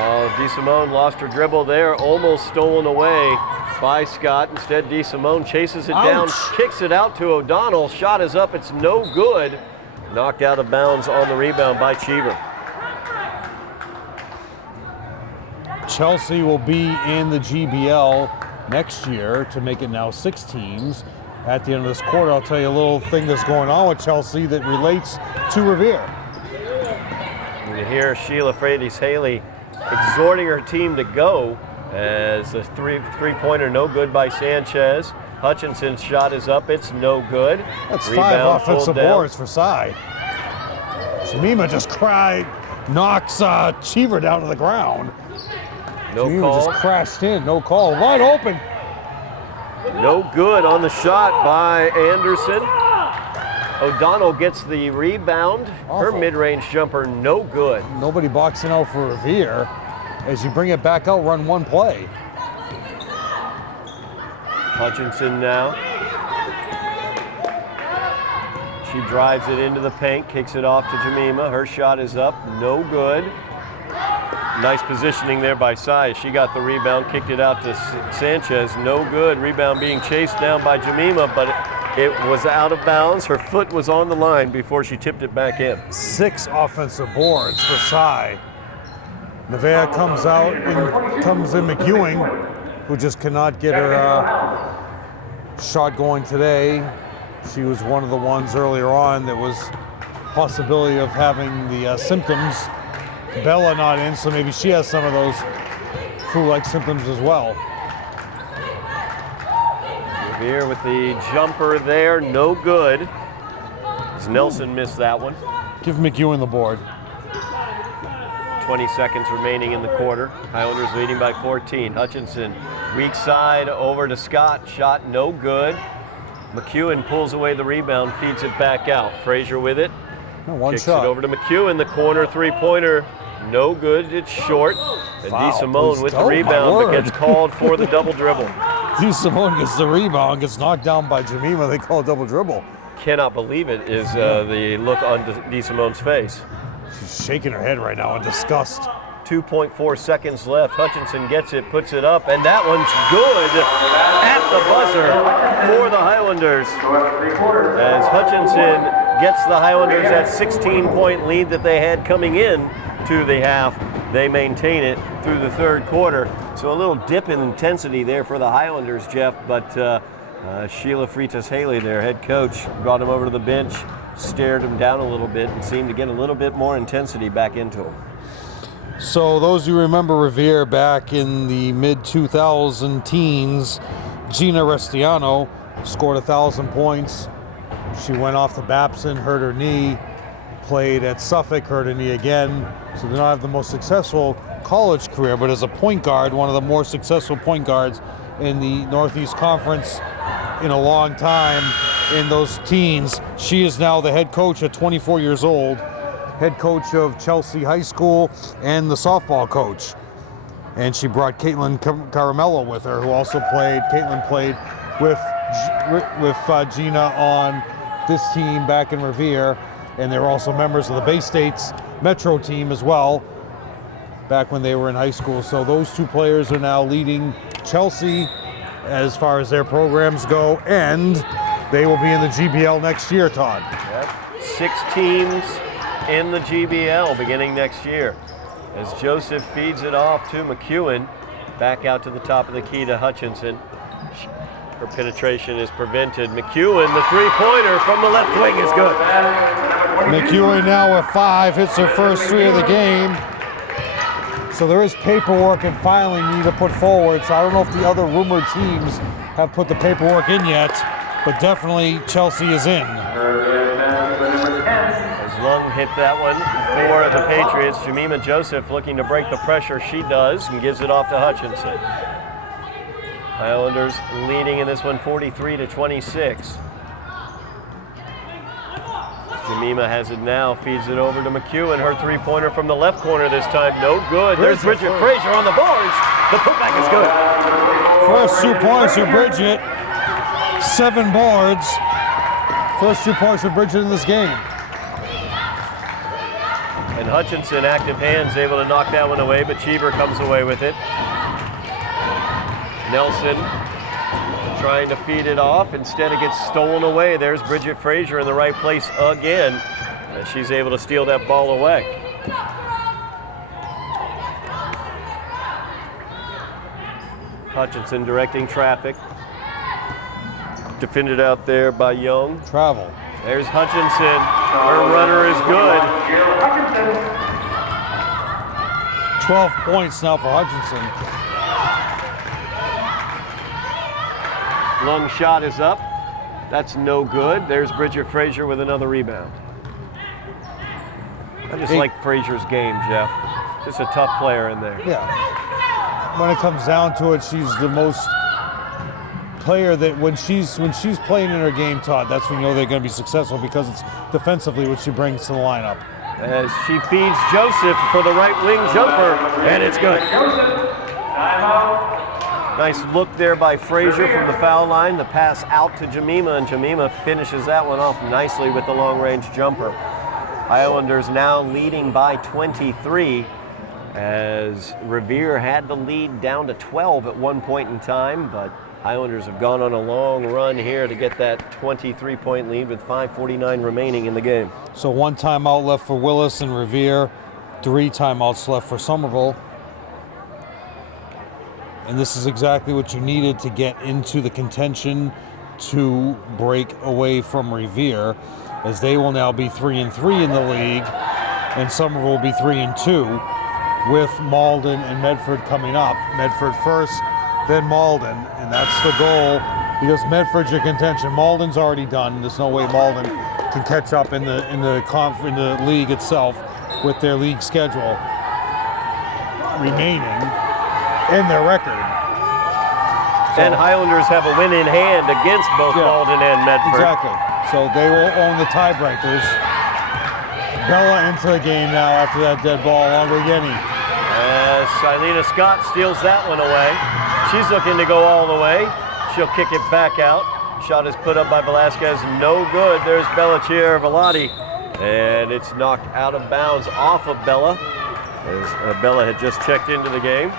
Oh, DeSimone lost her dribble there. Almost stolen away by Scott. Instead, DeSimone chases it down, kicks it out to O'Donnell. Shot is up, it's no good. Knocked out of bounds on the rebound by Cheever. Chelsea will be in the GBL next year to make it now 6 teams. At the end of this quarter, I'll tell you a little thing that's going on with Chelsea that relates to Revere. You hear Sheila Freitas Haley exhorting her team to go as a three-pointer no good by Sanchez. Hutchinson's shot is up, it's no good. That's Rebound 5 offensive boards for Cy. Jemima just knocks Cheever down to the ground. No Jemima call. just crashed in, no call, wide open. No good on the shot by Anderson. O'Donnell gets the rebound. Her Awful. mid-range jumper, no good. Nobody boxing out for Revere. As you bring it back out, run one play. Hutchinson now. She drives it into the paint, kicks it off to Jemima. Her shot is up, no good. Nice positioning there by Sai. She got the rebound, kicked it out to Sanchez, no good. Rebound being chased down by Jemima, but it was out of bounds. Her foot was on the line before she tipped it back in. 6 offensive boards for Sai. Nevaeh comes out and comes in McEwing, who just cannot get her shot going today. She was one of the ones earlier on that was possibility of having the symptoms. Bella not in, so maybe she has some of those flu-like symptoms as well. Revere with the jumper there, no good. As Nelson missed that one. Give McEwen the board. 20 seconds remaining in the quarter. Highlanders leading by 14. Hutchinson, weak side over to Scott. Shot no good. McEwen pulls away the rebound, feeds it back out. Frazier with it. One Kicks shot. it over to McEwen. The corner three-pointer, no good. It's short. And Foul. DeSimone with the Oh, my rebound, but word. gets called for the double dribble. DeSimone gets the rebound, gets knocked down by Jemima. They call a double dribble. Cannot believe it is the look on DeSimone's face. She's shaking her head right now in disgust. 2.4 seconds left. Hutchinson gets it, puts it up, and that one's good at the buzzer for the Highlanders. As Hutchinson gets the Highlanders that 16-point lead that they had coming in to the half, they maintain it through the third quarter. So a little dip in intensity there for the Highlanders, Jeff, but Sheila Freitas-Haley, their head coach, brought him over to the bench, stared him down a little bit, and seemed to get a little bit more intensity back into him. So those who remember Revere back in the mid-2000 teens, Gina Restiano scored 1,000 points. She went off to Babson, hurt her knee, played at Suffolk, hurt her knee again. So did not have the most successful college career, but as a point guard, one of the more successful point guards in the Northeast Conference in a long time in those teens. She is now the head coach at 24 years old. Head coach of Chelsea High School and the softball coach. And she brought Caitlin Caramello with her, who also played. Caitlin played with Gina on this team back in Revere, and they were also members of the Bay State's Metro team as well, back when they were in high school. So those two players are now leading Chelsea as far as their programs go, and they will be in the GBL next year, Todd. Yep. 6 teams in the GBL beginning next year. As Joseph feeds it off to McEwen, back out to the top of the key to Hutchinson. Her penetration is prevented. McEwen, the three-pointer from the left wing is good. McEwen now with 5, hits her first 3 of the game. So there is paperwork and filing you need to put forward. So I don't know if the other rumored teams have put the paperwork in yet, but definitely Chelsea is in. Lung hit that one for the Patriots. Jemima Joseph looking to break the pressure. She does and gives it off to Hutchinson. Highlanders leading in this one 43-26. Jemima has it now, feeds it over to McEwen. Her three-pointer from the left corner this time, no good. There's Bridget Frazier on the boards. The putback is good. First 2 points for Bridget. 7 boards. First 2 points for Bridget in this game. And Hutchinson, active hands, able to knock that one away, but Cheever comes away with it. Nelson trying to feed it off. Instead, it gets stolen away. There's Bridget Frazier in the right place again. And she's able to steal that ball away. Hutchinson directing traffic. Defended out there by Young. Travel. There's Hutchinson. Her runner is good. 12 points now for Hutchinson. Long shot is up. That's no good. There's Bridget Frazier with another rebound. I just like Frazier's game, Jeff. Just a tough player in there. Yeah. When it comes down to it, she's the most player that when she's playing in her game, Todd, that's when you know they're going to be successful because it's defensively what she brings to the lineup. As she feeds Joseph for the right wing jumper, and it's good. Nice look there by Frazier from the foul line. The pass out to Jemima, and Jemima finishes that one off nicely with the long-range jumper. Highlanders now leading by 23, as Revere had the lead down to 12 at one point in time, but Highlanders have gone on a long run here to get that 23-point lead with 5:49 remaining in the game. So 1 timeout left for Willis and Revere, 3 timeouts left for Somerville. And this is exactly what you needed to get into the contention to break away from Revere, as they will now be 3-3 in the league, and Somerville will be 3-2, with Malden and Medford coming up. Medford first, then Malden, and that's the goal, because Medford's your contention. Malden's already done. There's no way Malden can catch up in the league itself with their league schedule remaining in their record. And Highlanders have a win in hand against both Malden and Medford. Exactly. So they will own the tiebreakers. Bella into the game now after that dead ball along with Yenny. Silena Scott steals that one away. She's looking to go all the way. She'll kick it back out. Shot is put up by Velasquez. No good. There's Bella Chiaravolati. And it's knocked out of bounds off of Bella, as Bella had just checked into the game.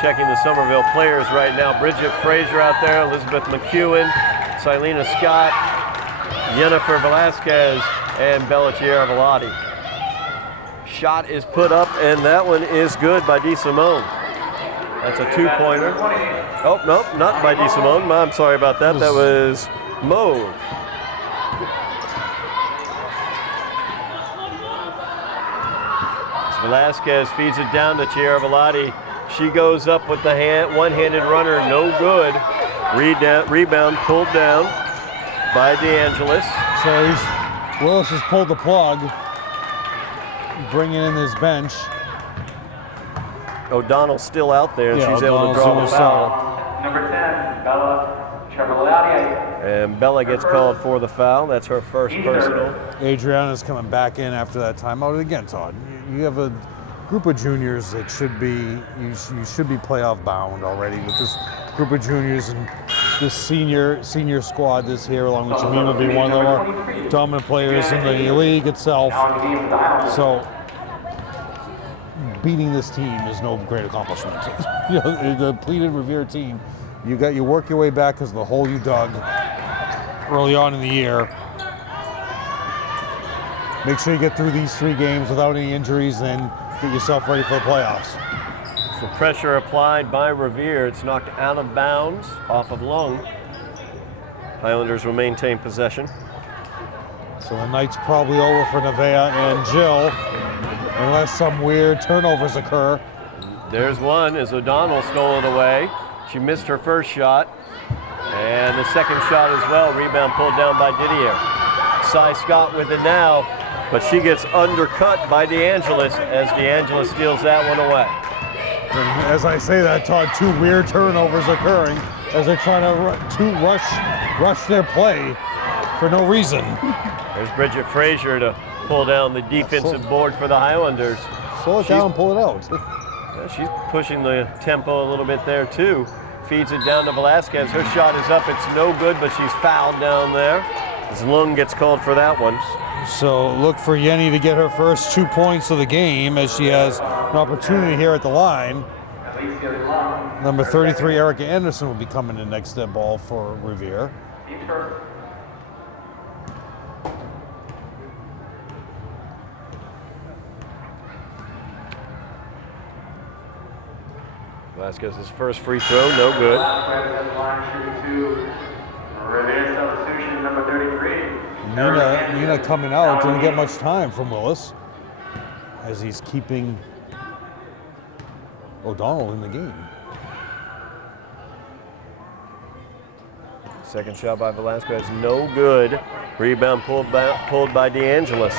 Checking the Somerville players right now. Bridget Frazier out there, Elizabeth McEwen, Silena Scott, Jennifer Velasquez, and Bella Chiaravolati. Shot is put up, and that one is good by DeSimone. That's a 2-pointer. Oh, no, not by DeSimone. I'm sorry about that. That was Mauve. Velasquez feeds it down to Chiaravolati. She goes up with the one-handed runner, no good. Rebound pulled down by DeAngelis. So Willis has pulled the plug, bringing in his bench. O'Donnell's still out there, and she's able to draw the foul. Number 10, Bella Chiaravolati. And Bella gets called for the foul. That's her first personal. Adriana's coming back in after that timeout. Again, Todd, you have a group of juniors that should be, you should be playoff bound already with this group of juniors and this senior squad this here, along with Jameen will be one of the more dominant players in the league itself. So beating this team is no great accomplishment. You know, the depleted Revere team, you work your way back because of the hole you dug early on in the year. Make sure you get through these 3 games without any injuries, then get yourself ready for the playoffs. So pressure applied by Revere. It's knocked out of bounds off of Lung. Highlanders will maintain possession. So the night's probably over for Nevaeh and Jill, unless some weird turnovers occur. There's one as O'Donnell stole it away. She missed her first shot, and the second shot as well. Rebound pulled down by Didier. Cy Scott with it now, but she gets undercut by DeAngelis as DeAngelis steals that one away. And as I say that, Todd, 2 weird turnovers occurring as they're trying to rush their play for no reason. There's Bridget Frazier to pull down the defensive board for the Highlanders. Slow it down and pull it out. She's pushing the tempo a little bit there too. Feeds it down to Velasquez. Her shot is up. It's no good, but she's fouled down there. As Lung gets called for that one. So look for Yenny to get her first 2 points of the game as she has an opportunity here at the line. Number 33, Erica Anderson, will be coming in next step ball for Revere. Velasquez's first free throw, no good. Nina coming out, didn't get much time from Willis as he's keeping O'Donnell in the game. Second shot by Velasquez, no good. Rebound pulled by DeAngelis.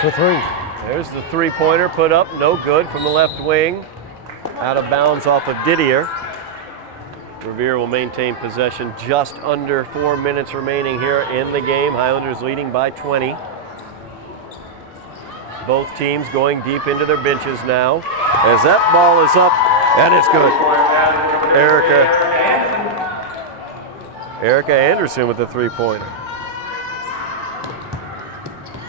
For 3. There's the three-pointer put up, no good from the left wing. Out of bounds off of Didier. Revere will maintain possession, just under 4 minutes remaining here in the game. Highlanders leading by 20. Both teams going deep into their benches now. As that ball is up, and it's good. Erica Anderson with the three-pointer.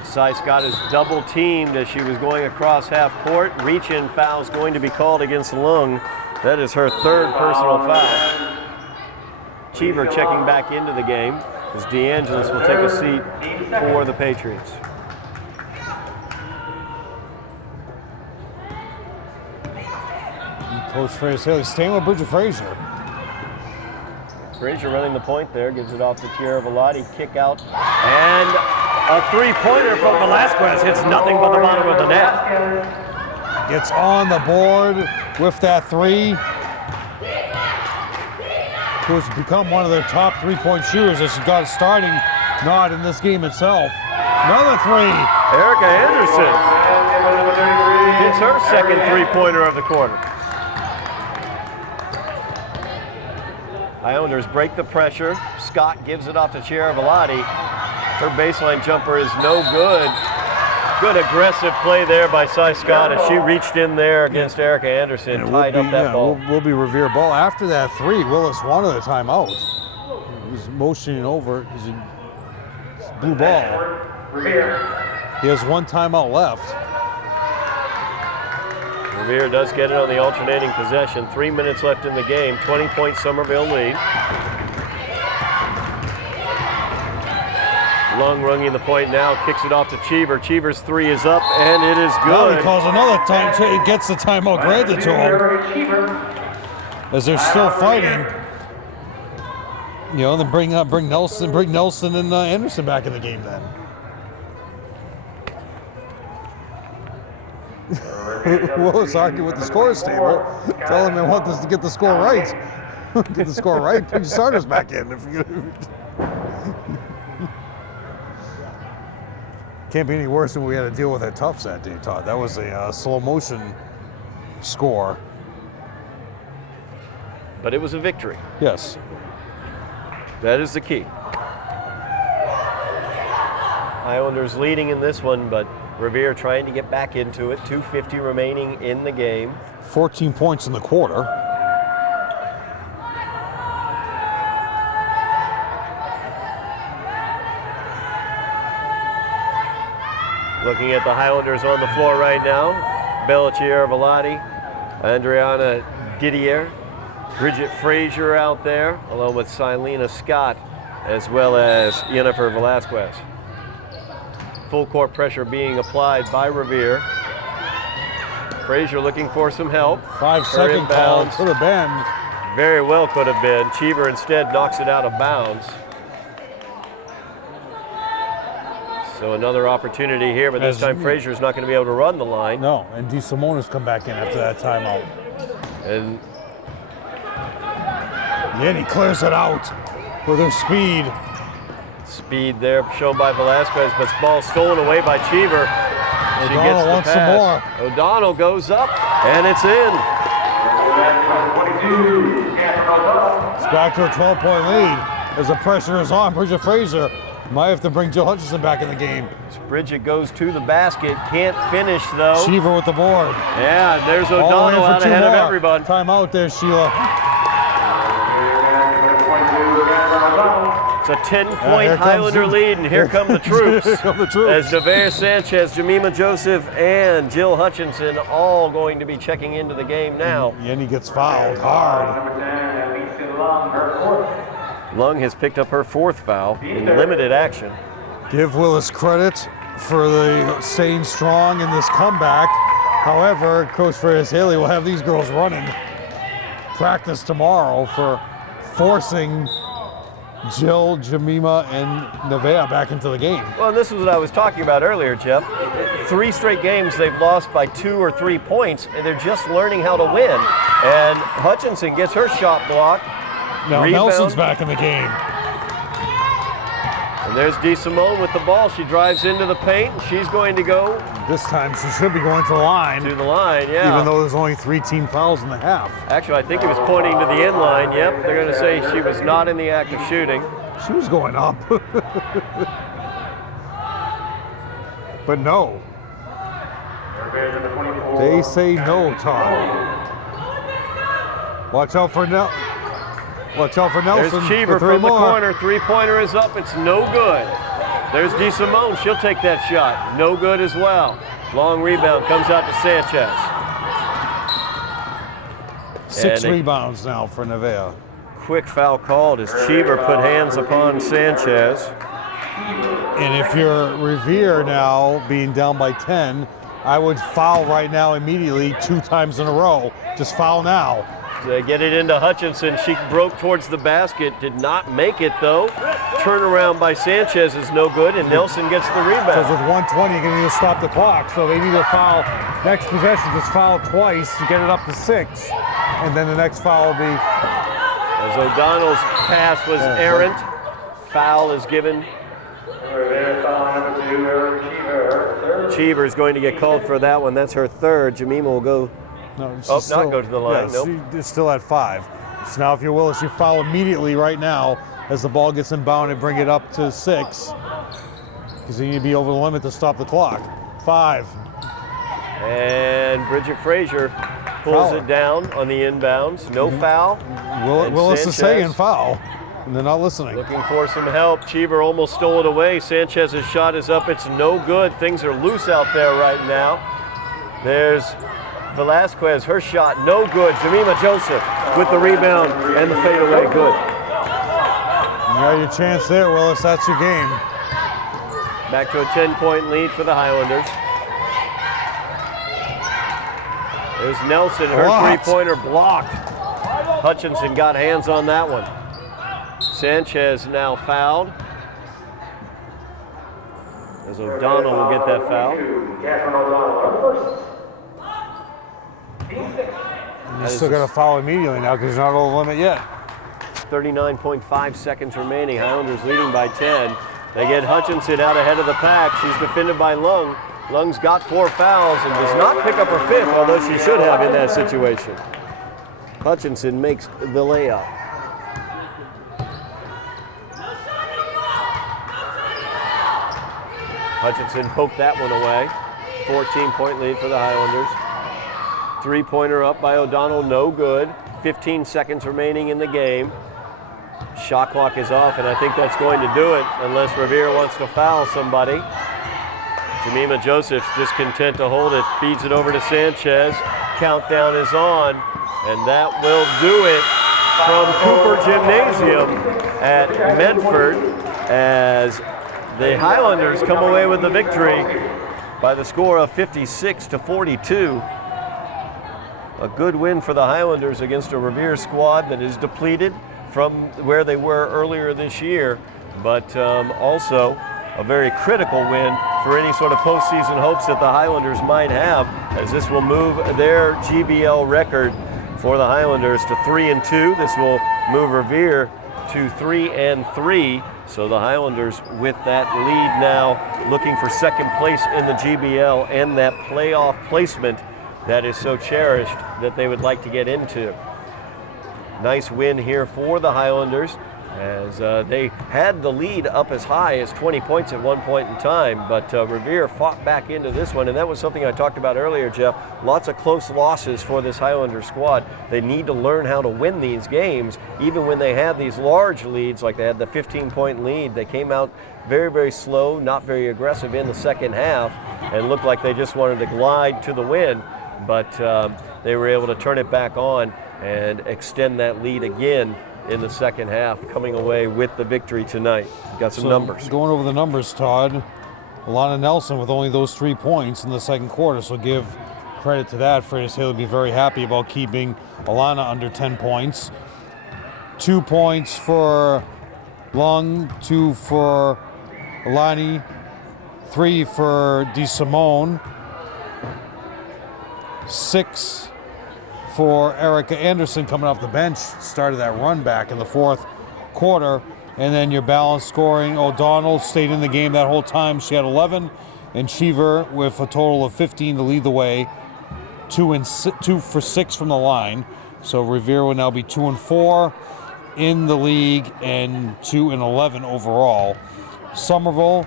Cy Scott is double teamed as she was going across half court. Reach-in foul is going to be called against Lung. That is her third personal foul. Cheever checking back into the game as DeAngelis will take a seat for the Patriots. Coach Fraser staying with Bridget Fraser. Frazier running the point there, gives it off to Tierra Velati, kick out, and a three-pointer from Velasquez hits nothing but the bottom of the net. Gets on the board with that three. Who's become one of their top three-point shooters as she got a starting nod in this game itself. Another three. Erica Anderson gets her second three-pointer of the quarter. Highlanders break the pressure. Scott gives it off to Tierra Velati. Her baseline jumper is no good. Good aggressive play there by Cy Scott as she reached in there against Erica Anderson, tied up that ball. Will be Revere ball. After that three, Willis wanted a timeout. He was motioning over. He's blue ball. He has one timeout left. Revere does get it on the alternating possession. 3 minutes left in the game. 20-point Somerville lead. Lung running the point now, kicks it off to Cheever. Cheever's three is up, and it is good. Now he calls another time. He gets the timeout granted to him. As they're still fighting. You know, then bring Nelson and Anderson back in the game then. Willis arguing with the scores table, telling him I want this to get the score right. Get the score right, put your starters back in. Can't be any worse than we had to deal with at Tufts that day, Todd. That was a slow motion score. But it was a victory. Yes. That is the key. Highlanders leading in this one, but Revere trying to get back into it. 2:50 remaining in the game. 14 points in the quarter. Looking at the Highlanders on the floor right now. Bella Tierra Velati, Adriana Didier, Bridget Frazier out there, along with Silena Scott, as well as Jennifer Velasquez. Full court pressure being applied by Revere. Frazier looking for some help. 5 second call, could have been. Very well could have been. Cheever instead knocks it out of bounds. So another opportunity here, but this time Frazier's not going to be able to run the line. No, and DeSimone's come back in after that timeout. And then he clears it out with her speed. Speed there shown by Velasquez, but ball stolen away by Cheever. She gets the wants pass. some more. O'Donnell goes up, and it's in. It's back to a 12-point lead as the pressure is on. Bridget Fraser might have to bring Jill Hutchinson back in the game. Bridget goes to the basket, can't finish though. Cheever with the board. Yeah, there's O'Donnell out ahead of everybody. Timeout there, Sheila. It's a 10-point Highlander lead, and here come the troops. Here come the troops. As Nevaeh Sanchez, Jemima Joseph, and Jill Hutchinson all going to be checking into the game now. Yenny gets fouled hard. Lung has picked up her fourth foul in limited action. Give Willis credit for the staying strong in this comeback. However, Coach Ferris-Haley will have these girls running practice tomorrow for forcing Jill, Jemima, and Nevaeh back into the game. Well, this is what I was talking about earlier, Jeff. 3 straight games they've lost by 2 or 3 points, and they're just learning how to win. And Hutchinson gets her shot blocked. Now Nelson's back in the game. And there's DeSimone with the ball. She drives into the paint, and she's going to go This time she should be going to the line. to the line, yeah. Even though there's only 3 team fouls in the half. Actually, I think he was pointing to the end line. Yep, they're going to say she was not in the act of shooting. She was going up. But no. They say no, Todd. Watch out for Nelson. There's Cheever from the corner. Three-pointer is up. It's no good. There's DeSimone. She'll take that shot. No good as well. Long rebound comes out to Sanchez. 6 rebounds now for Revere. Quick foul called as Cheever put hands upon Sanchez. And if you're Revere now being down by 10, I would foul right now immediately 2 times in a row. Just foul now. They get it into Hutchinson. She broke towards the basket, did not make it though. Turnaround by Sanchez is no good, and Nelson gets the rebound. Because with 1:20, you're going to need to stop the clock. So they need to foul. Next possession, just foul twice to get it up to 6. And then the next foul will be. As O'Donnell's pass was errant, foul is given. Cheever is going to get called for that one. That's her third. Jemima will go. No, not go to the line. Yeah, nope. She's still at 5. So now, if you're Willis, you foul immediately right now as the ball gets inbounded, bring it up to 6. Because you need to be over the limit to stop the clock. 5. And Bridget Frazier pulls it down on the inbounds. No foul. Willis is saying foul, and they're not listening. Looking for some help. Cheever almost stole it away. Sanchez's shot is up. It's no good. Things are loose out there right now. There's Velasquez, her shot, no good. Jemima Joseph with the rebound and the fadeaway, good. You got your chance there, Willis. That's your game. Back to a 10-point lead for the Highlanders. There's Nelson, her three-pointer blocked. Hutchinson got hands on that one. Sanchez now fouled. As O'Donnell will get that foul. You still got to foul immediately now because you're not over the limit yet. 39.5 seconds remaining. Highlanders leading by 10. They get Hutchinson out ahead of the pack. She's defended by Lung. Lung's got 4 fouls and does not pick up her 5th, although she should have in that situation. Hutchinson makes the layup. Hutchinson poked that one away. 14-point lead for the Highlanders. Three-pointer up by O'Donnell, no good. 15 seconds remaining in the game. Shot clock is off, and I think that's going to do it unless Revere wants to foul somebody. Jemima Joseph's just content to hold it, feeds it over to Sanchez. Countdown is on, and that will do it from Cooper Gymnasium at Medford as the Highlanders come away with the victory by the score of 56-42. A good win for the Highlanders against a Revere squad that is depleted from where they were earlier this year, but also a very critical win for any sort of postseason hopes that the Highlanders might have, as this will move their GBL record for the Highlanders to 3-2. This will move Revere to 3-3. So the Highlanders with that lead now looking for second place in the GBL and that playoff placement that is so cherished that they would like to get into. Nice win here for the Highlanders as they had the lead up as high as 20 points at one point in time, but Revere fought back into this one, and that was something I talked about earlier, Jeff. Lots of close losses for this Highlander squad. They need to learn how to win these games, even when they have these large leads, like they had the 15-point lead. They came out very, very slow, not very aggressive in the second half, and looked like they just wanted to glide to the win, but they were able to turn it back on and extend that lead again in the second half, coming away with the victory tonight. Got some numbers. Going over the numbers, Todd. Alana Nelson with only those 3 points in the second quarter, so give credit to that. Freya Taylor would be very happy about keeping Alana under 10 points. 2 points for Lung, 2 for Alani, 3 for DeSimone, 6 for Erica Anderson coming off the bench, started that run back in the fourth quarter. And then your balanced scoring, O'Donnell stayed in the game that whole time. She had 11. And Cheever with a total of 15 to lead the way. 2 for 6 from the line. So Revere will now be 2 and 4 in the league and 2 and 11 overall. Somerville,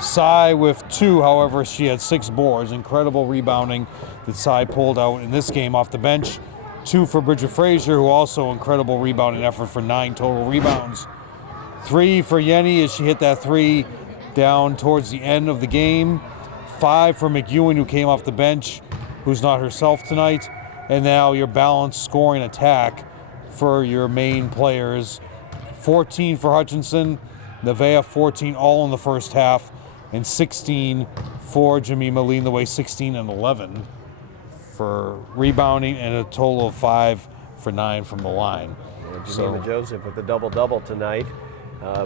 Cy with 2, however, she had 6 boards. Incredible rebounding that Cy pulled out in this game off the bench. 2 for Bridget Frazier, who also incredible rebounding effort for 9 total rebounds. 3 for Yenny as she hit that 3 down towards the end of the game. 5 for McEwen, who came off the bench, who's not herself tonight. And now your balanced scoring attack for your main players. 14 for Hutchinson, Nevaeh 14 all in the first half, and 16 for Jemima leading the way, 16 and 11 for rebounding, and a total of 5 for 9 from the line. Jemima Joseph with a double-double tonight.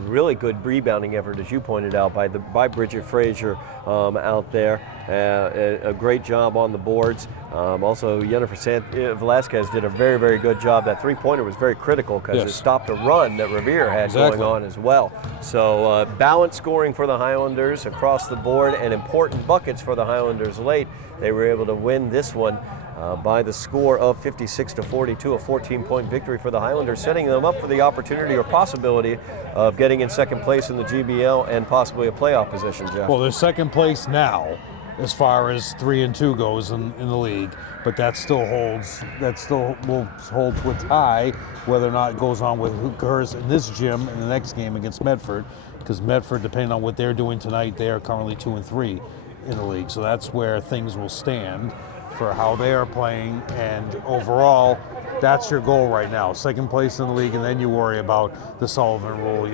Really good rebounding effort, as you pointed out, by Bridget Frazier out there. A great job on the boards. Also, Jennifer Velasquez did a very, very good job. That three-pointer was very critical because it stopped a run that Revere had going on as well. So balanced scoring for the Highlanders across the board and important buckets for the Highlanders late. They were able to win this one by the score of 56-42, a 14-point victory for the Highlanders, setting them up for the opportunity or possibility of getting in second place in the GBL and possibly a playoff position, Jeff. Well, they're second place now as far as 3 and 2 goes in the league, but that still holds. That still will hold to a tie, whether or not it goes on with who occurs in this gym in the next game against Medford, because Medford, depending on what they're doing tonight, they are currently 2 and 3 in the league. So that's where things will stand for how they are playing, and overall, that's your goal right now. Second place in the league, and then you worry about the Sullivan rule.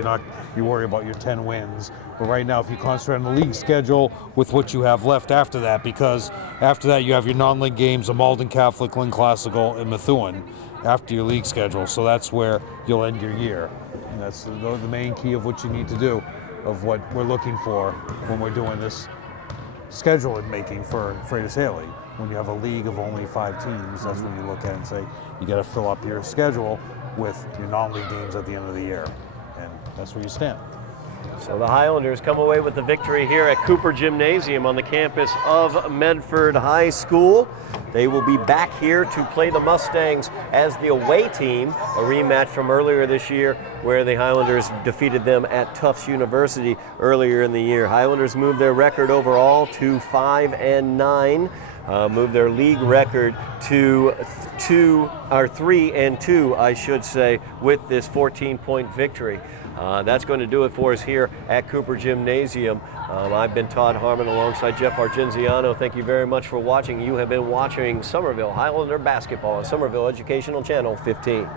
You worry about your 10 wins. But right now, if you concentrate on the league schedule with what you have left after that, because after that you have your non-league games of Malden Catholic, Lynn Classical, and Methuen after your league schedule. So that's where you'll end your year. And that's the main key of what you need to do, of what we're looking for when we're doing this schedule making for Freitas Haley. When you have a league of only 5 teams, that's when you look at it and say, you got to fill up your schedule with your non-league games at the end of the year. And that's where you stand. So the Highlanders come away with the victory here at Cooper Gymnasium on the campus of Medford High School. They will be back here to play the Mustangs as the away team, a rematch from earlier this year where the Highlanders defeated them at Tufts University earlier in the year. Highlanders moved their record overall to 5-9. Moved their league record to 3-2, I should say, with this 14-point victory. That's going to do it for us here at Cooper Gymnasium. I've been Todd Harmon alongside Jeff Argenziano. Thank you very much for watching. You have been watching Somerville Highlander basketball on Somerville Educational Channel 15.